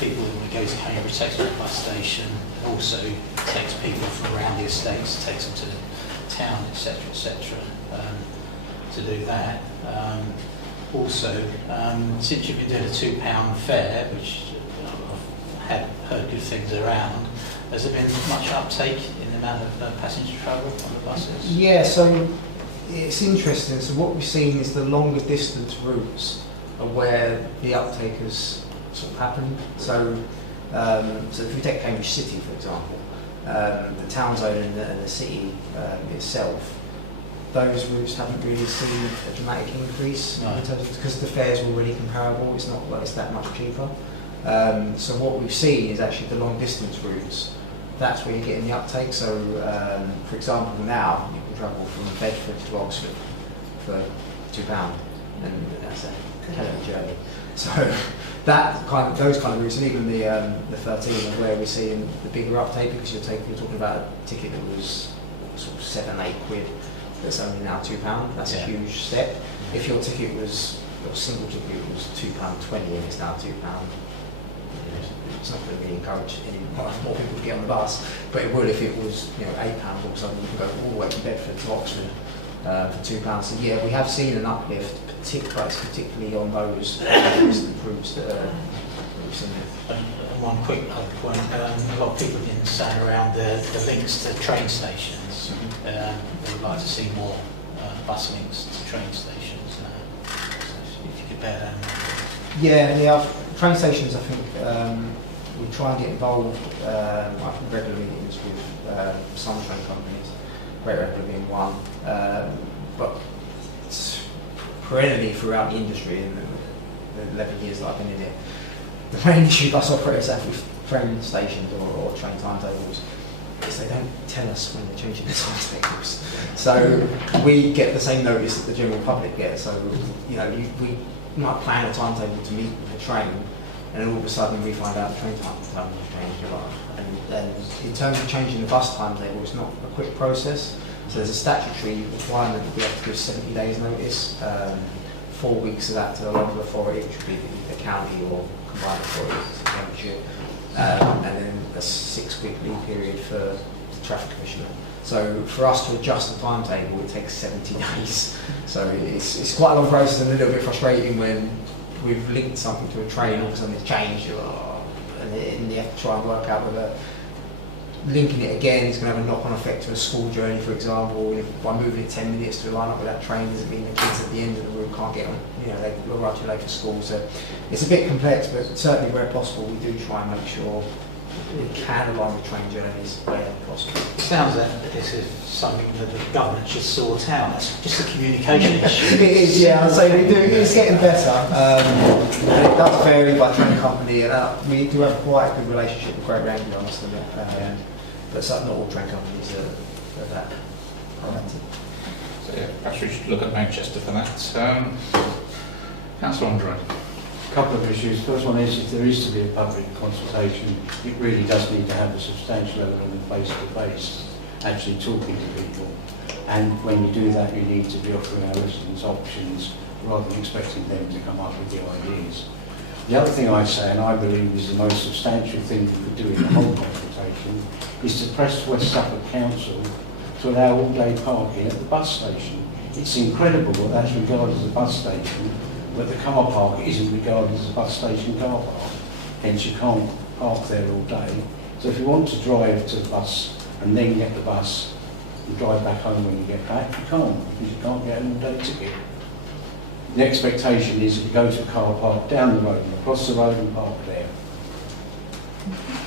people who want to go to Cambridge, takes them to the bus station, and also takes people from around the estates, takes them to the town, etc., to do that. also, since you've been doing a £2 fare, which I've heard good things around, has there been much uptake in the amount of passenger travel on the buses? Yeah, so it's interesting. So what we've seen is the longer distance routes are where the uptake has sort of happened. So, so if we take Cambridge City, for example, the town zone and the city itself, those routes haven't really seen a dramatic increase in terms of, because the fares were already comparable. It's not like it's that much cheaper. So what we've seen is actually the long distance routes. That's where you're getting the uptake. So, for example, now you can travel from Bedford to Oxford for £2, and that's a hell of a journey. So those kind of routes, and even the 13 are where we're seeing the bigger uptake, because you're talking about a ticket that was sort of £7-8 that's only now £2. That's a huge step. If your ticket was, your single ticket was £2.20 and it's now £2, it's not going to be encouraged any more people to get on the bus, but it would if it was, you know, £8. All of a sudden you can go all the way from Bedford to Oxford for £2. So yeah, we have seen an uplift, particularly on those routes that are recent. And one quick other point, a lot of people have been saying around the links to train stations. They would like to see more bus links to train stations. So if you could bear that in mind. Yeah, train stations, I think we try and get involved in regular meetings with some train companies, Great Regular being one, but it's perennially throughout the industry in the 11 years that I've been in it, the main issue bus operators have with train stations or train timetables is they don't tell us when they're changing the timetables. So we get the same notice that the general public gets. So, you know, we might plan a timetable to meet with a train, and then all of a sudden we find out the train timetable has changed. And in terms of changing the bus timetable, it's not a quick process. So there's a statutory requirement that we have to give 70 days notice. 4 weeks of that to the local authority, which would be the county or combined authority, and then a 6-week lead period for the traffic commissioner. So for us to adjust the timetable, it takes 70 days. So it's quite a long process and a little bit frustrating when we've linked something to a train, all of a sudden it's changed, and then you have to try and work out whether linking it again is going to have a knock-on effect to a school journey, for example. If by moving it 10 minutes to line up with that train doesn't mean the kids at the end of the route can't get on, you know, they will arrive too late for school. So it's a bit complex, but certainly where possible we do try and make sure we can align with train journeys where possible. It sounds that this is something that the government should sort out. That's just a communication issue. It is, yeah, I'd say we do. It's getting better. And it does vary by train company, and we do have quite a good relationship with Great Wrangler, I must admit. But not all train companies are that proactive. So yeah, perhaps we should look at Manchester for that. Councillor Andre. A couple of issues. First one is, if there is to be a public consultation, it really does need to have a substantial element of face-to-face, actually talking to people. And when you do that, you need to be offering our residents options rather than expecting them to come up with the ideas. The other thing I say, and I believe is the most substantial thing we could do in the whole consultation, is to press West Suffolk Council to allow all-day parking at the bus station. It's incredible that that's regarded as a bus station, but the car park isn't regarded as a bus station car park. Hence you can't park there all day. So if you want to drive to the bus and then get the bus and drive back home when you get back, you can't, because you can't get an all-day ticket. The expectation is that you go to a car park down the road and across the road and park there.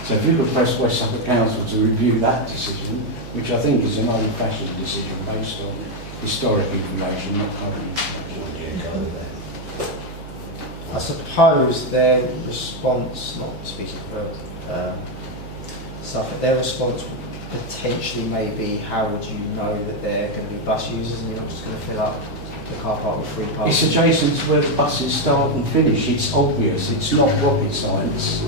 So if you could press West Suffolk Council to review that decision, which I think is an old-fashioned decision based on historic information, not current information. I suppose their response, not speaking for Suffolk, their response potentially may be, how would you know that they're going to be bus users and you're not just going to fill up the car park with free parking? It's adjacent to where the buses start and finish. It's obvious. It's not rocket science.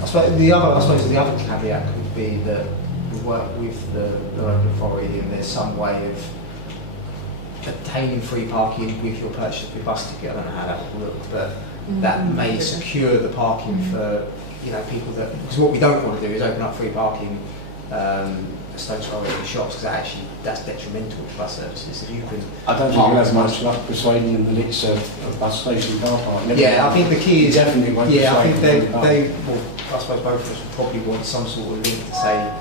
I suppose the other caveat could be that we work with the local authority and there's some way of obtaining free parking with your purchase of your bus ticket. I don't know how that would work, but that may secure the parking for, you know, people that, because what we don't want to do is open up free parking a stone's throw away from shops, because that's detrimental to bus services. If you can, I don't think you'll have much luck persuading them that it's a bus station car park. yeah, I think the key is definitely won't yeah, I think persuade them. well, I suppose both of us would probably want some sort of link to say,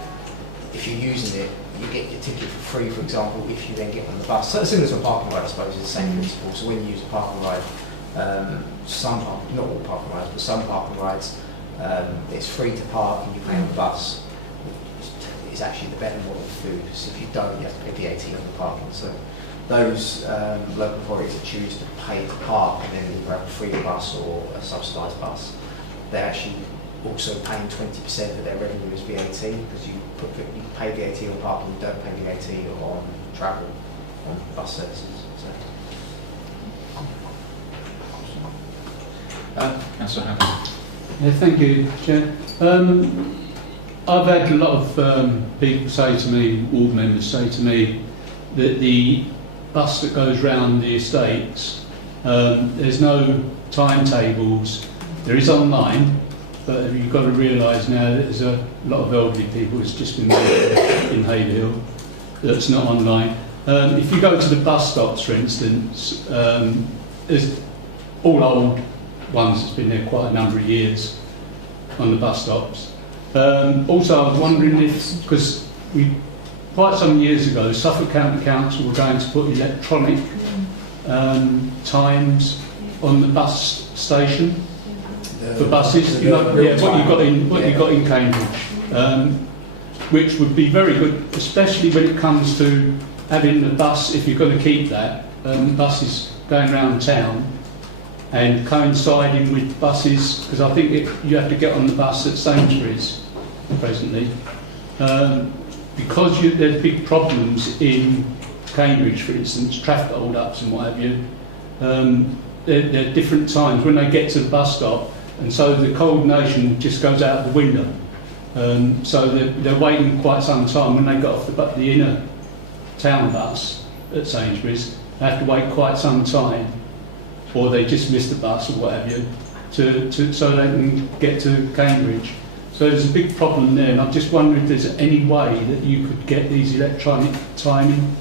if you're using it, you get your ticket for free, for example, if you then get on the bus. So similar to a parking ride, I suppose, is the same principle. So when you use a parking ride, not all parking rides, but some parking rides, it's free to park and you pay on the bus. It's actually the better model of food. So if you don't, you have to pay VAT on the parking. So those local authorities that choose to pay to park and then either have a free bus or a subsidised bus, they're actually also paying 20% of their revenue as VAT, because you pay VAT on parking, you don't pay VAT on travel, on bus services. So. Councillor Haverhill. Yeah, thank you, Chair. I've had a lot of people say to me, ward members say to me, that the bus that goes round the estates, there's no timetables. There is online, but you've got to realise now that there's a lot of elderly people who's just been there in Haverhill that's not online. If you go to the bus stops, for instance, there's all old ones that's been there quite a number of years on the bus stops. Also, I was wondering if, because quite some years ago, Suffolk County Council were going to put electronic times on the bus station for buses. What you got in Cambridge, which would be very good, especially when it comes to having the bus. If you're going to keep that, buses going around town and coinciding with buses, because I think you have to get on the bus at Sainsbury's presently, because there's big problems in Cambridge, for instance, traffic hold-ups and what have you. There are different times when they get to the bus stop, and so the coordination just goes out the window. So they're waiting quite some time. When they get off the inner town bus at Sainsbury's, they have to wait quite some time, or they just miss the bus or what have you, so they can get to Cambridge. So there's a big problem there, and I'm just wondering if there's any way that you could get these electronic timing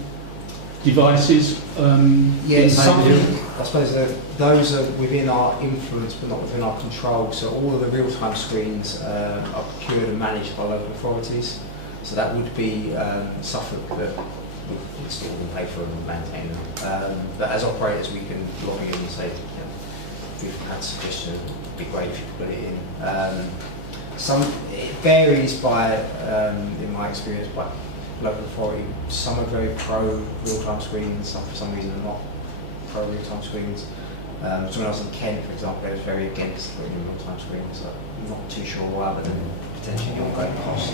devices Yes, I suppose those are within our influence but not within our control. So all of the real-time screens are procured and managed by local authorities. So that would be Suffolk that would install and pay for and maintain them. But as operators, we can log in and say, we've had a suggestion, it'd be great if you could put it in. It varies by, in my experience, by local authority. Some are very pro real-time screens, some for some reason are not pro real-time screens. Someone else in Kent, for example, was very against putting in real-time screens, so I'm not too sure why, but then potentially ongoing cost.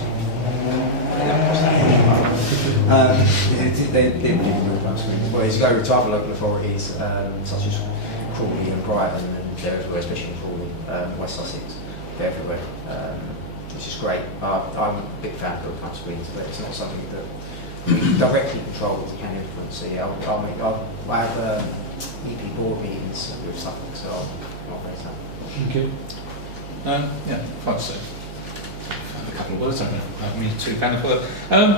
They do real-time screens. Whereas you go to other local authorities, such as Crawley and Brighton, and there as well, especially in Crawley, West Sussex, they're everywhere, which is great. I'm a big fan of real-time screens, but it's not something that we directly control, but we can influence. So yeah, I have EP board meetings with Suffolk, so I'll raise that. Thank you. Yeah, if I say a couple of words, I don't know, me too kind of work.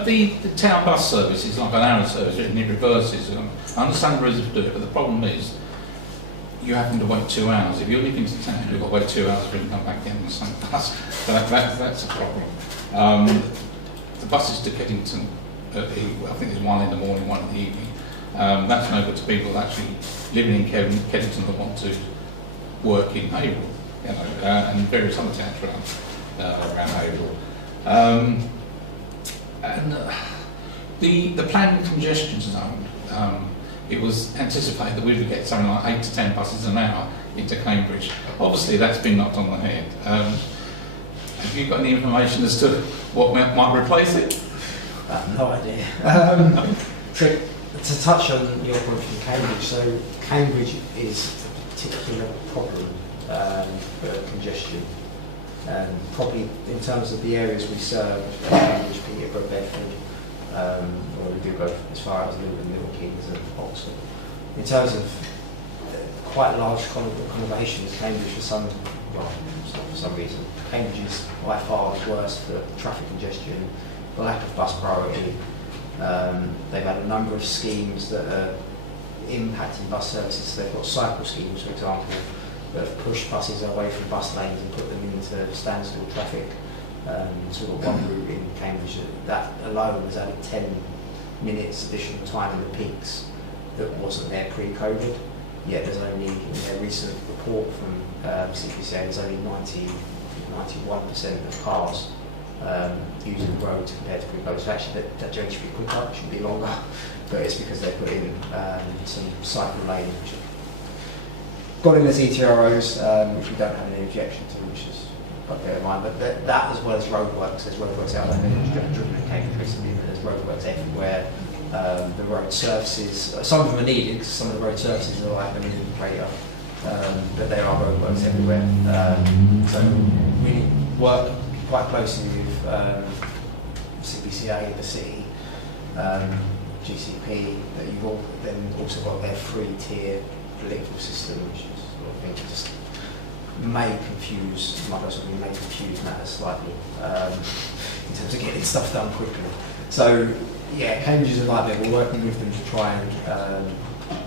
The town bus service is like an hour service, and it reverses. I understand the reason to do it, but the problem is you having to wait 2 hours. If you're leaving to town, you've got to wait 2 hours for you to come back in the same bus. That's a problem. The buses to Keddington, I think there's one in the morning, one in the evening. That's no good to people actually living in Keddington that want to work in Haverhill, and various other towns around Haverhill. And the planned congestion zone, it was anticipated that we would get something like 8 to 10 buses an hour into Cambridge. Obviously, that's been knocked on the head. Have you got any information as to what might replace it? I have no idea. To touch on your point from Cambridge, so Cambridge is a particular problem for congestion. Probably in terms of the areas we serve, Cambridge, Peterborough, Bedford, or we do go as far as Little Kings and Oxford. In terms of quite large conurbations, Cambridge for some reason, Cambridge is by far the worst for traffic congestion the lack of bus priority. They've had a number of schemes that are impacting bus services. So they've got cycle schemes, for example, that have pushed buses away from bus lanes and put them into standstill traffic. So we've got one route in Cambridge that alone has added 10 minutes additional time in the peaks that wasn't there pre-COVID. Yet there's only, in their recent report from CPCA, there's only 91% of cars using the road compared to pre-COVID. So actually that journey should be quicker, it should be longer, but it's because they put in some cycle lanes which have got in as ETROs, which we don't have any objection to, which is got to bear in mind. But that as well as roadworks, there's roadworks out there, I've driven in Cambridge recently, but there's roadworks everywhere. The road surfaces, some of them are needed because some of the road surfaces are like a million crater, but there are roadworks everywhere. So we work quite closely with CPCA, the city, GCP, that you've all, then also got their three-tier political system, which is sort of thing just may confuse matters slightly in terms of getting stuff done quickly. So yeah, Cambridge is a nightmare. We're working with them to try and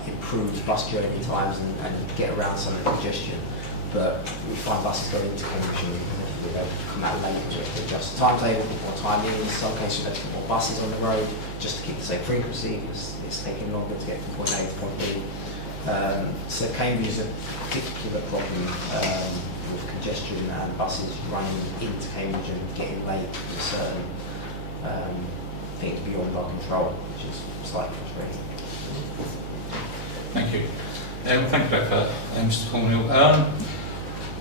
improve bus journey times and get around some of the congestion. But we find buses going into Cambridge and we don't come out late, so we have to adjust the timetable, put more time in. In some cases, we have to put more buses on the road just to keep the same frequency because it's taking longer to get from point A to point B. So Cambridge is a particular problem with congestion and buses running into Cambridge and getting late to certain things beyond our control, which is slightly frustrating. Thank you. Thank you both for that, Mr. Cornwell.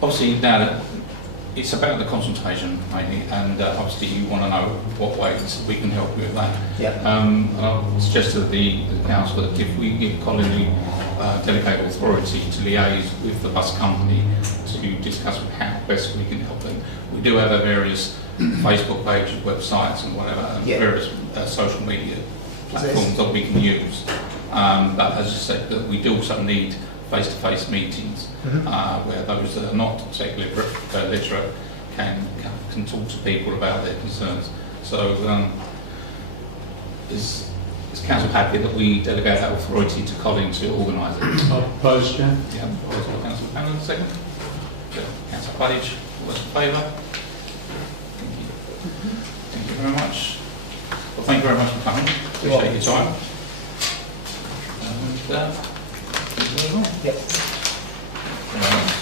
Obviously now that it's about the consultation mainly, and obviously you want to know what ways we can help you with that. Yeah. I'll suggest to the council that if we give Colin delegate authority to liaise with the bus company to discuss how best we can help them. We do have various Facebook pages, websites and whatever, and various social media platforms that we can use. But as I said, that we do also need face-to-face meetings where those that are not particularly literate can talk to people about their concerns. So is council happy that we delegate that authority to Colin to organise it? I propose, Chair. Yeah, proposed by Councillor Panel, second. Councillor Page, all those in favour? Thank you very much. Well, thank you very much for coming. Appreciate your time. And Yep.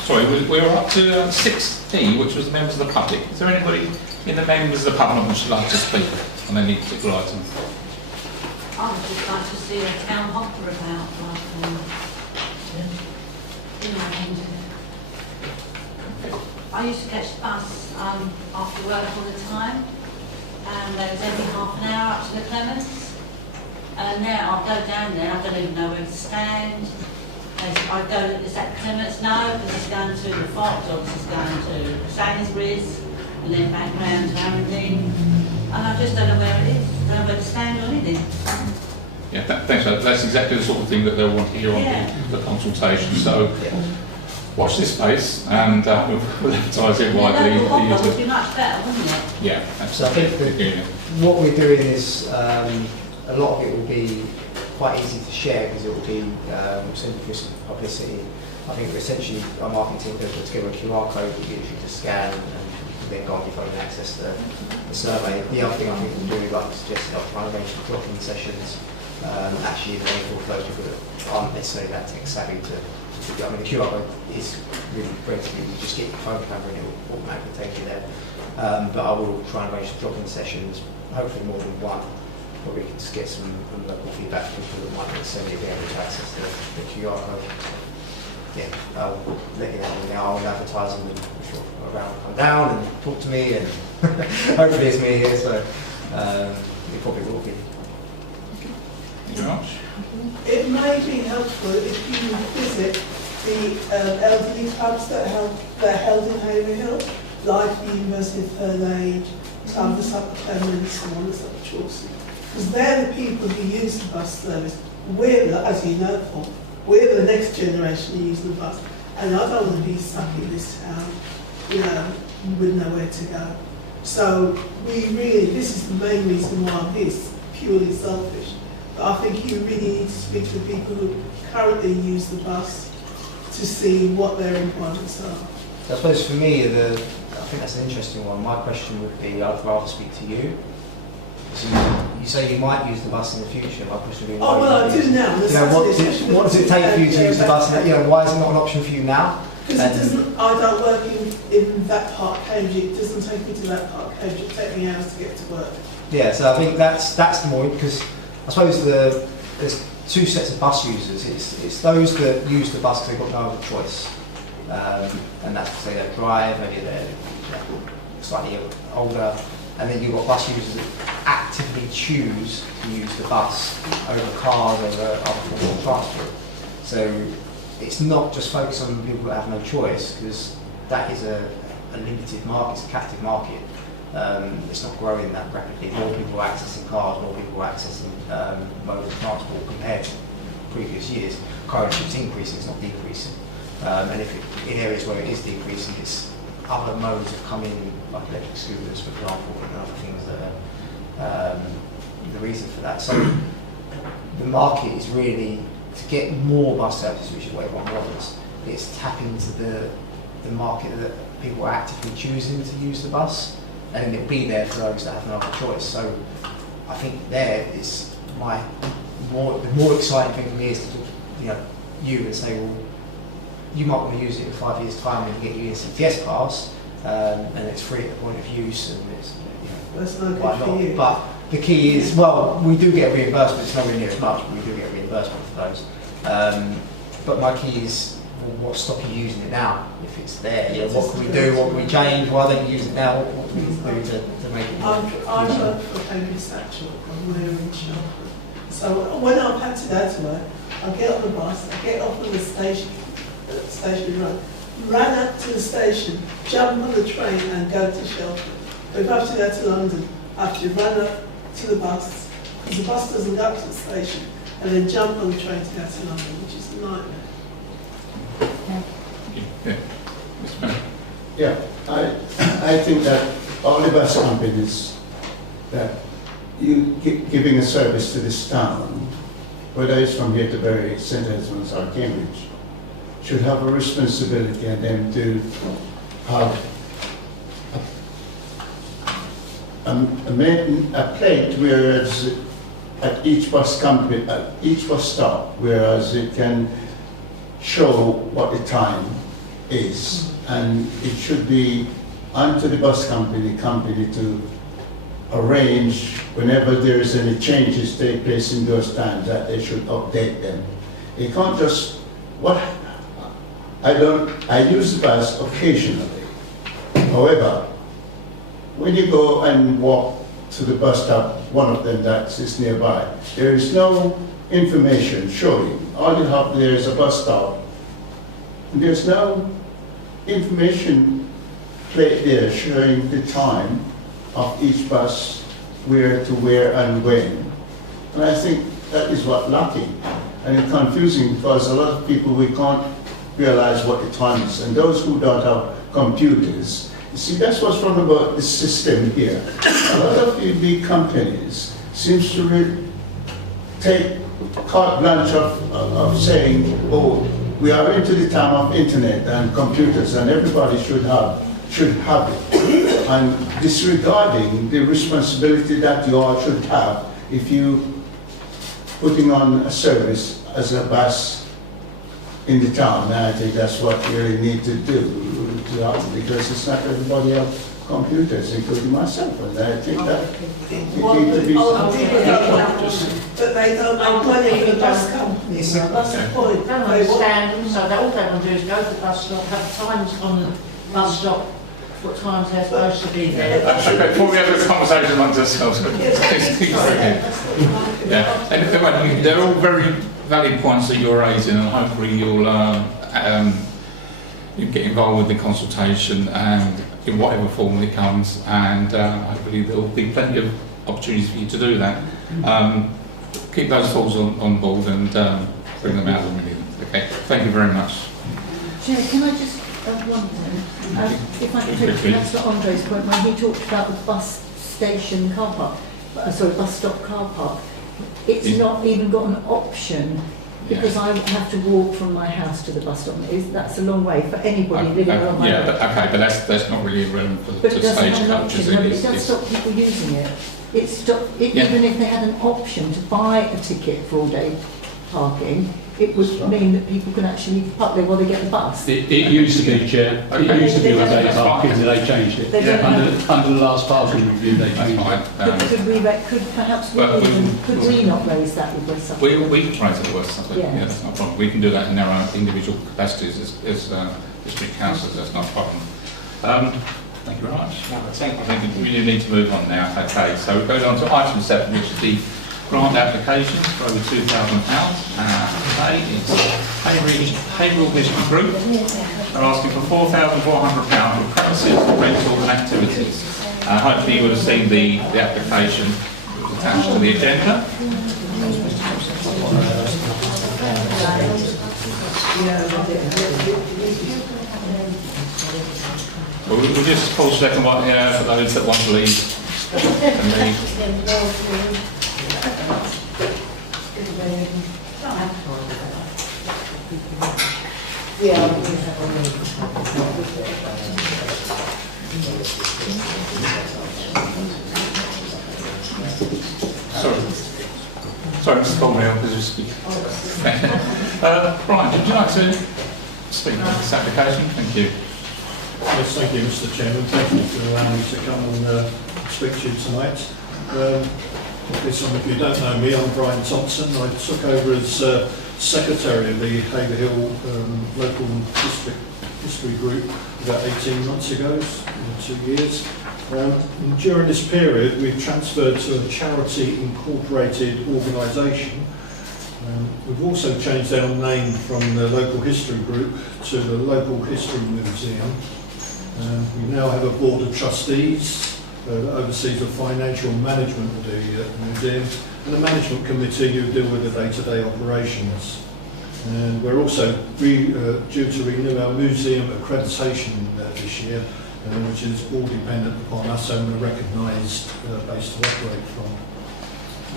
Sorry, we were up to 6E, which was the members of the public. Is there anybody in the members of the public which would like to speak on any particular item? I would just like to see a town hopper about, I used to catch the bus after work all the time, and there was every half an hour up to the Clements. And now I go down there, I don't even know where to stand. I go, is that Clements? No, because it's going to the Fox, or it's going to Sainsbury's, and then back round to Haverhill. And I just don't know where it is, don't know where to stand or anything. Yeah, thanks. That's exactly the sort of thing that they'll want to hear on the consultation. So watch this space, and we'll advertise it widely. The hopper would be much better, wouldn't it? Yeah, So I absolutely. think that what we're doing is a lot of it will be quite easy to share because it will be simply some publicity. I think essentially our marketing team will put together a QR code that gives you to scan and then go on your phone and access the survey. The other thing I think we'll do, like I suggested, I'll try and arrange some drop-in sessions. Actually, the local flow people that aren't necessarily that tech savvy to I mean, the QR code is really relatively, you just get your phone camera and it will automatically take you there. But I will try and arrange some drop-in sessions, hopefully more than one, where we can just get some local feedback from people that might not necessarily be able to access the QR code. Yeah, I'll let you know now. I'll advertise them and I'm sure around come down and talk to me, and hopefully it's me here, so it probably will be. Thank you very much. It may be helpful if you visit the elderly clubs that are held in Haverhill, like the University of Third Age, some of the Supper Clements and one of the Supper Chaucer. Because they're the people who use the bus service. We're, as you know, Paul, we're the next generation who use the bus. And I don't want to be stuck in this town, with nowhere to go. So we really, this is the main reason why I'm here, it's purely selfish. But I think you really need to speak to the people who currently use the bus to see what their requirements are. I suppose for me, I think that's an interesting one. My question would be, I'd rather speak to you. So you say you might use the bus in the future. My question would be, oh well, I do now. You know, what does it take for you to use the bus? You know, why is it not an option for you now? Because it doesn't. I don't work in that part of Cambridge. It doesn't take me to that part of Cambridge. It takes me hours to get to work. Yeah, so I think that's the more, because I suppose there's two sets of bus users. It's those that use the bus because they've got no other choice, and that's because they don't drive, maybe they're slightly older, and then you've got bus users that actively choose to use the bus over cars, over other forms of transport. So it's not just focused on people that have no choice, because that is a limited market, it's a captive market. It's not growing that rapidly. More people are accessing cars, more people are accessing modes of transport compared to previous years. Currently it's increasing, it's not decreasing. And if in areas where it is decreasing, it's other modes have come in, like electric scooters, for example, and other things that are the reason for that. So the market is really to get more bus services, which is what everyone wants. It's tap into the market that people are actively choosing to use the bus, and then it'll be there for those that have no other choice. So I think there is the more exciting thing for me is to talk, you and say, well, you might want to use it in 5 years' time and get you a CTS pass, and it's free at the point of use, and it's that's no why good not? for you. But the key is, well, we do get reimbursement. It's nowhere near as much, but we do get reimbursement for those. But my key is, well, what's stopping you using it now? If it's there, what can we do? What can we change? Why don't you use it now? What can we do to make it more? I work for Cambridge Satchel, I'm wearing in Shelford. So when I'm packed out to work, I get on the bus, I get off on the station road, run up to the station, jump on the train and go to Shelford. But if I have to go to London, I have to run up to the bus, because the bus doesn't go up to the station, and then jump on the train to go to London, which is a nightmare. Yeah. Mr. Bennett. Yeah, I think that all the bus companies that you giving a service to this town, whether it's from here to Bury, St. Edmunds or Cambridge, should have a responsibility and them to have a plate, whereas at each bus company, at each bus stop, whereas it can show what the time is, and it should be onto the bus company to arrange whenever there is any changes take place in those times that they should update them. It can't just I use the bus occasionally. However, when you go and walk to the bus stop, one of them that is nearby, there is no information showing. All you have there is a bus stop. And there's no information plate there showing the time of each bus, where to where and when. And I think that is what's lacking. And it's confusing because a lot of people, we can't realize what the time is. And those who don't have computers, you see, that's what's wrong about the system here. A lot of the big companies seems to take carte blanche of saying, oh, we are into the time of internet and computers and everybody should have it. And disregarding the responsibility that you all should have if you putting on a service as a bus in the town. And I think that's what you really need to do to happen, because it's not everybody have computers, including myself, and I think that People don't but they don't have money for the bus companies. That's the point. They don't understand, so all they want to do is go to the bus stop, have times on the bus stop, what times they're supposed to be there. Okay, before we have a conversation amongst ourselves. Yeah, and they're all very valid points that you're raising, and hopefully you'll get involved with the consultation and in whatever form it comes, and hopefully there will be plenty of opportunities for you to do that. Keep those thoughts on board and bring them out when we need them. Okay, thank you very much. Chair, can I just One thing, if I could take Councillor Andre's point, when he talked about the bus station car park, bus stop car park, it's not even got an option, because I have to walk from my house to the bus stop. That's a long way for anybody living along my road. But that's not really relevant for But it doesn't have an option, no, but it it's- does stop people using it. Even if they had an option to buy a ticket for all-day parking, it would mean that people can actually park there while they get the bus. It used to be, Chair. It used to be all day parking, and they changed it. Under the last parking review, they changed it. Could we not raise that with West Suffolk? We can raise it with West Suffolk, Yeah. that's not a problem. We can do that in our own individual capacities as district councillors, that's not a problem. Thank you very much. I think we really need to move on now. Okay, so we go on to item 7, which is the grant applications for over £2,000. Today it's Haverhill History Group. They're asking for £4,400 for premises, rentals and activities. Hopefully you would have seen the application that was attached to the agenda. We'll just pause a second for those that want to leave. Sorry, Mr. Coleman, because you speak. Brian, would you like to speak on this application? Thank you. Yes, thank you, Mr. Chairman. Thank you for allowing me to come and speak to you tonight. If you don't know me, I'm Brian Thompson. I took over as Secretary of the Haverhill Local History Group about 18 months ago, 2 years. And during this period, we've transferred to a charity incorporated organisation. We've also changed our name from the Local History Group to the Local History Museum. We now have a board of trustees that oversees the financial management of the museum, and a management committee who deal with the day-to-day operations. And we're also due to renew our museum accreditation this year, which is all dependent upon us and a recognised base to operate from.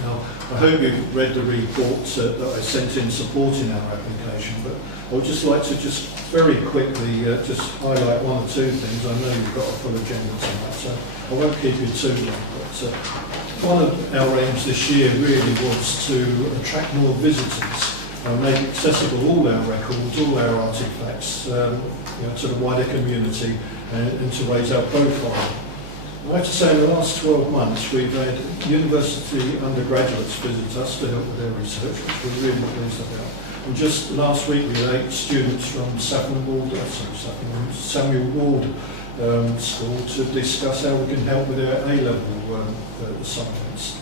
Now, I hope you've read the report that I sent in supporting our application, but I would just like to very quickly just highlight one or two things. I know you've got a full agenda tonight, so I won't keep you too long. But one of our aims this year really was to attract more visitors, make accessible all our records, all our artefacts to the wider community, and to raise our profile. I have to say, in the last 12 months, we've had university undergraduates visit us to help with their research, which we're really pleased about. And just last week, we had 8 students from Samuel Ward School to discuss how we can help with their A-level assignments.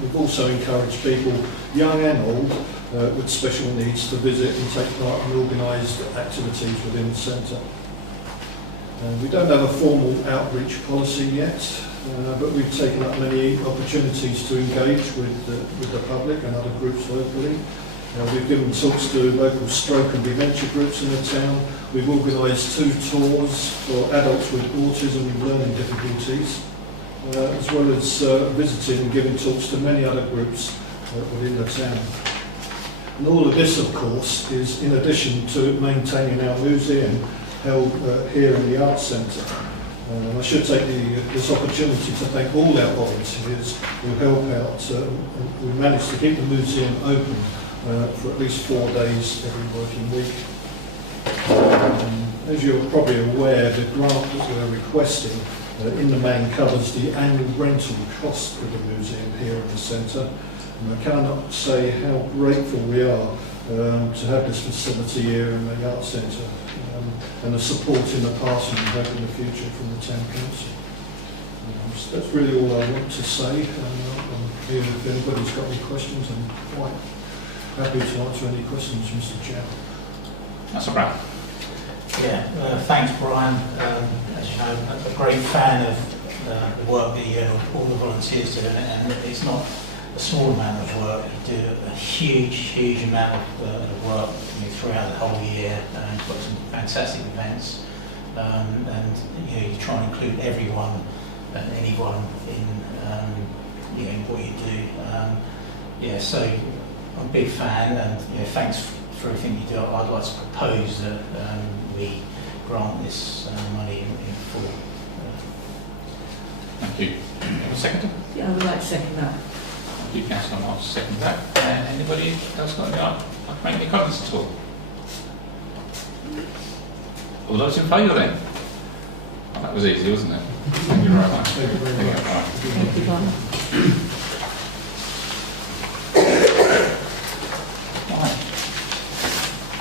We've also encouraged people, young and old, with special needs to visit and take part in organised activities within the centre. We don't have a formal outreach policy yet, but we've taken up many opportunities to engage with the public and other groups locally. We've given talks to local stroke and dementia groups in the town. We've organised 2 tours for adults with autism and learning difficulties, as well as visiting and giving talks to many other groups within the town. And all of this, of course, is in addition to maintaining our museum held here in the Arts Centre. I should take this opportunity to thank all our volunteers who help out. We managed to keep the museum open for at least 4 days every working week. As you're probably aware, the grant that we're requesting in the main covers the annual rental cost of the museum here in the centre. And I cannot say how grateful we are to have this facility here in the Arts Centre, and the support in the past and hope in the future from the Town Council. So that's really all I want to say. I'm here if anybody's got any questions. I'm quite happy to answer any questions, Mr. Chair. That's all right. Yeah, thanks, Brian. As you know, I'm a great fan of the work that you and all the volunteers do, and it's not a small amount of work. You do a huge amount of work throughout the whole year, and got some fantastic events. And you try and include everyone and anyone in in what you do. So I'm a big fan, and thanks for everything you do. I'd like to propose that we grant this money in full. Thank you. A second? Yeah, I would like to second that. Thank you, Councillor Marks. Second that. Anybody else got any? Like to make any comments at all? All those in favour then? Oh, that was easy, wasn't it? Thank you very much. Thank you very much. Thank you, Brian. Right.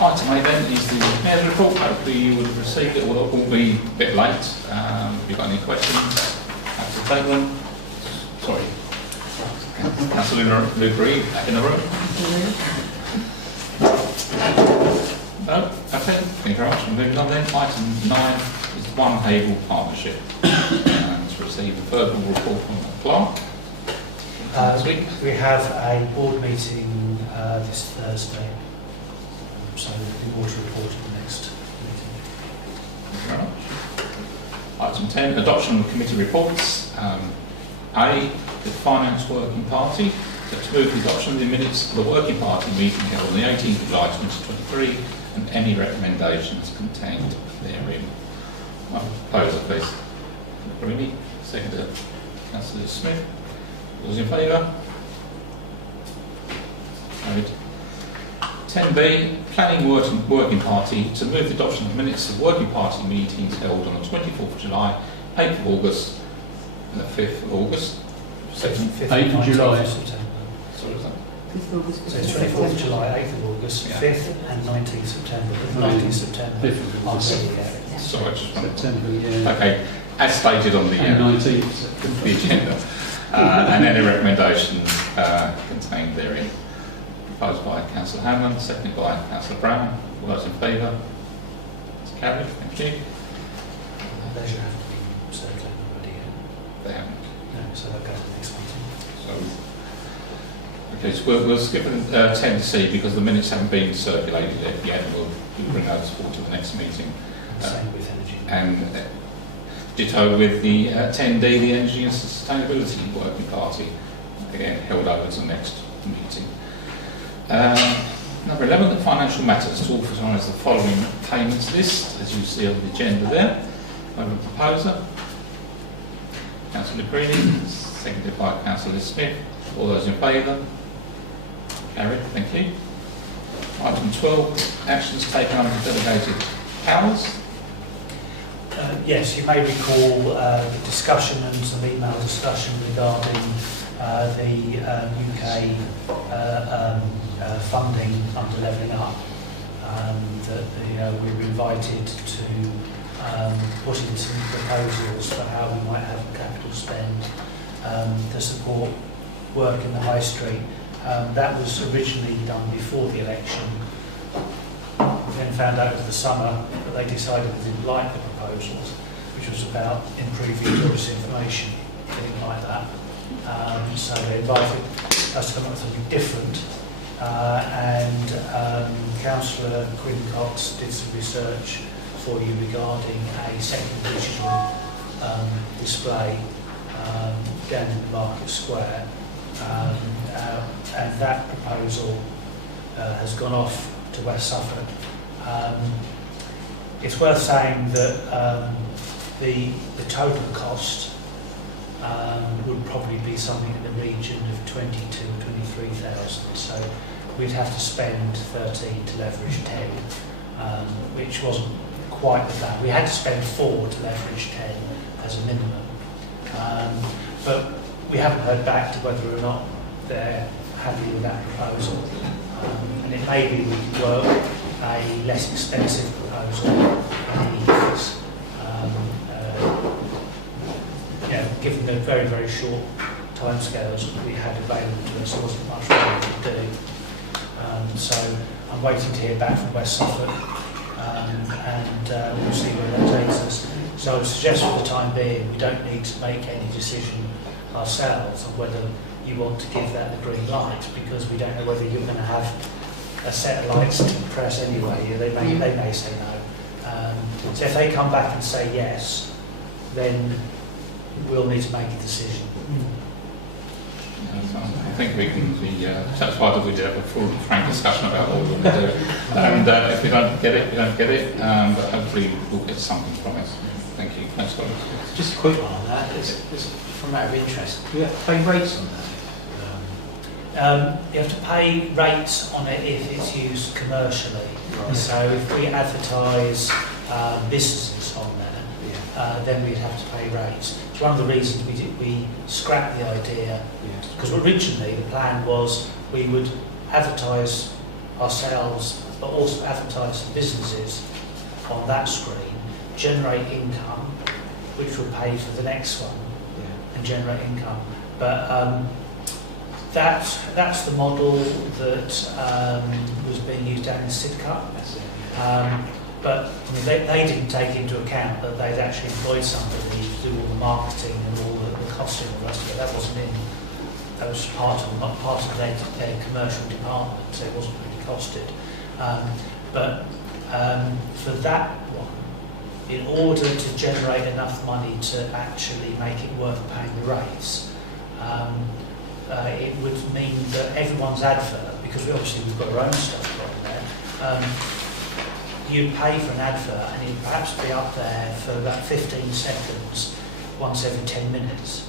Item 8 then is the Mayor's report. Hopefully you would have received it, although it will be a bit late. Have you got any questions? Have to take them. Sorry. Councillor Luke Reid in the room. No? Okay, thank you very much. Moving on then, item 9 is One Haverhill Partnership. And to receive a verbal report from the clerk. This week. We have a board meeting this Thursday, so we'll be more to report at the next meeting. Thank you very much. Item 10, adoption of committee reports. A, the Finance Working Party. To move the adoption of the minutes of the Working Party meeting held on the 18th of July 2023 and any recommendations contained therein. Proposer, please. Greeny, seconded. Councillor Smith. Those in favour? Carried. 10B, Planning Working Party to move the adoption of minutes of Working Party meetings held on the 24th of July, 8th of August and the 5th of August. 8th of July. Sorry, was that? So it's 24th of July, 8th of August, 5th and 19th September. The 19th September. 5th of August. Sorry, I just wanted September, yeah. Okay, as stated on the 19th. the agenda. And any recommendations contained therein. Proposed by Councillor Hammond, seconded by Councillor Brown. All those in favour? It's carried. Thank you. Those should have to be circulated already. They haven't. No, so they'll go to the next meeting. Okay, so we'll skip 10C because the minutes haven't been circulated yet. We'll bring those forward to the next meeting. Same with energy. And ditto with the 10D, the Energy and Sustainability Working Party, again held over to the next meeting. Number 11, the financial matters, to authorise the following payments list, as you see on the agenda there. I have a proposer. Councillor Greeny, seconded by Councillor Smith. All those in favour? Carried, thank you. Item 12, actions taken under delegated powers. Yes, you may recall the discussion and some email discussion regarding the UK funding under Levelling Up. That we were invited to put in some proposals for how we might have a capital spend to support work in the High Street. That was originally done before the election. Then found out over the summer that they decided they didn't like the proposals, which was about improving tourist information, things like that. So they invited us to come up with something different, and Councillor Quinn Cox did some research for you regarding a second digital display down in the Market Square, and that proposal has gone off to West Suffolk. It's worth saying that the total cost would probably be something in the region of 22,000 or 23,000. So we'd have to spend 13 to leverage 10, which wasn't quite the plan. We had to spend 4 to leverage 10 as a minimum. But we haven't heard back to whether or not they're happy with that proposal. And it may be we can work a less expensive proposal than these. Given the very, very short timescales we had available to us, there wasn't much more we could do. So I'm waiting to hear back from West Suffolk, and we'll see where that takes us. So I would suggest for the time being we don't need to make any decision ourselves on whether you want to give that the green light, because we don't know whether you're going to have a set of lights to press anyway. They may say no. So if they come back and say yes, then we'll need to make a decision. I think we can be satisfied that we did have a full frank discussion about what we want to do. And if we don't get it, we don't get it, but hopefully we'll get something from it. Thank you. Thanks, Colin. Just a quick one on that. It's from out of interest. Do you have to pay rates on that? You have to pay rates on it if it's used commercially. Right. So if we advertise businesses on there, then we'd have to pay rates. It's one of the reasons we scrapped the idea, because originally the plan was we would advertise ourselves, but also advertise the businesses on that screen, generate income, which will pay for the next one, and generate income. But that's the model that was being used down in Sidcup. But I mean, they didn't take into account that they'd actually employed somebody to do all the marketing and all the costing and the rest of it. That wasn't in. That was part of their commercial department, so it wasn't really costed. But for that one, in order to generate enough money to actually make it worth paying the rates, it would mean that everyone's advert, because we've got our own stuff on there, you'd pay for an advert and it'd perhaps be up there for about 15 seconds once every 10 minutes.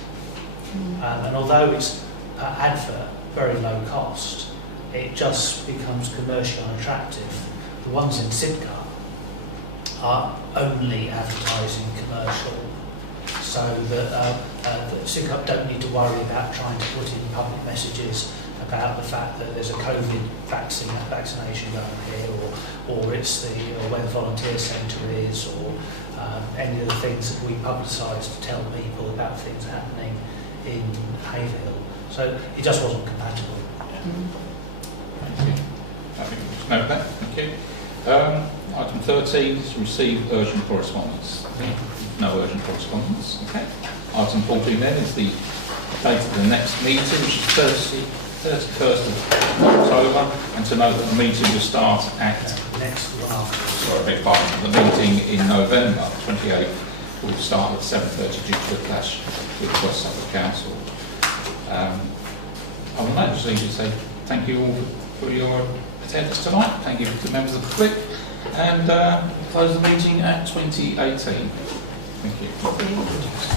And although it's per advert very low cost, it just becomes commercially unattractive. The ones in Sidcup are only advertising commercial, so that Sidcup don't need to worry about trying to put in public messages about the fact that there's a COVID vaccination going here, or it's or where the volunteer centre is, or any of the things that we publicise to tell people about things happening in Haverhill. So it just wasn't compatible. Thank you. I think we should note that. Thank you. Item 13 is receive urgent correspondence. No urgent correspondence. Okay. Item 14 then is the date of the next meeting, which is 31st of October, and to note that the meeting will start at next one after. Sorry, I beg your pardon. The meeting in November 28th will start at 7:30 due to the clash with the West Suffolk Council. I will now just say thank you all for your attendance tonight. Thank you to members of the public, and close the meeting at 2018. Thank you.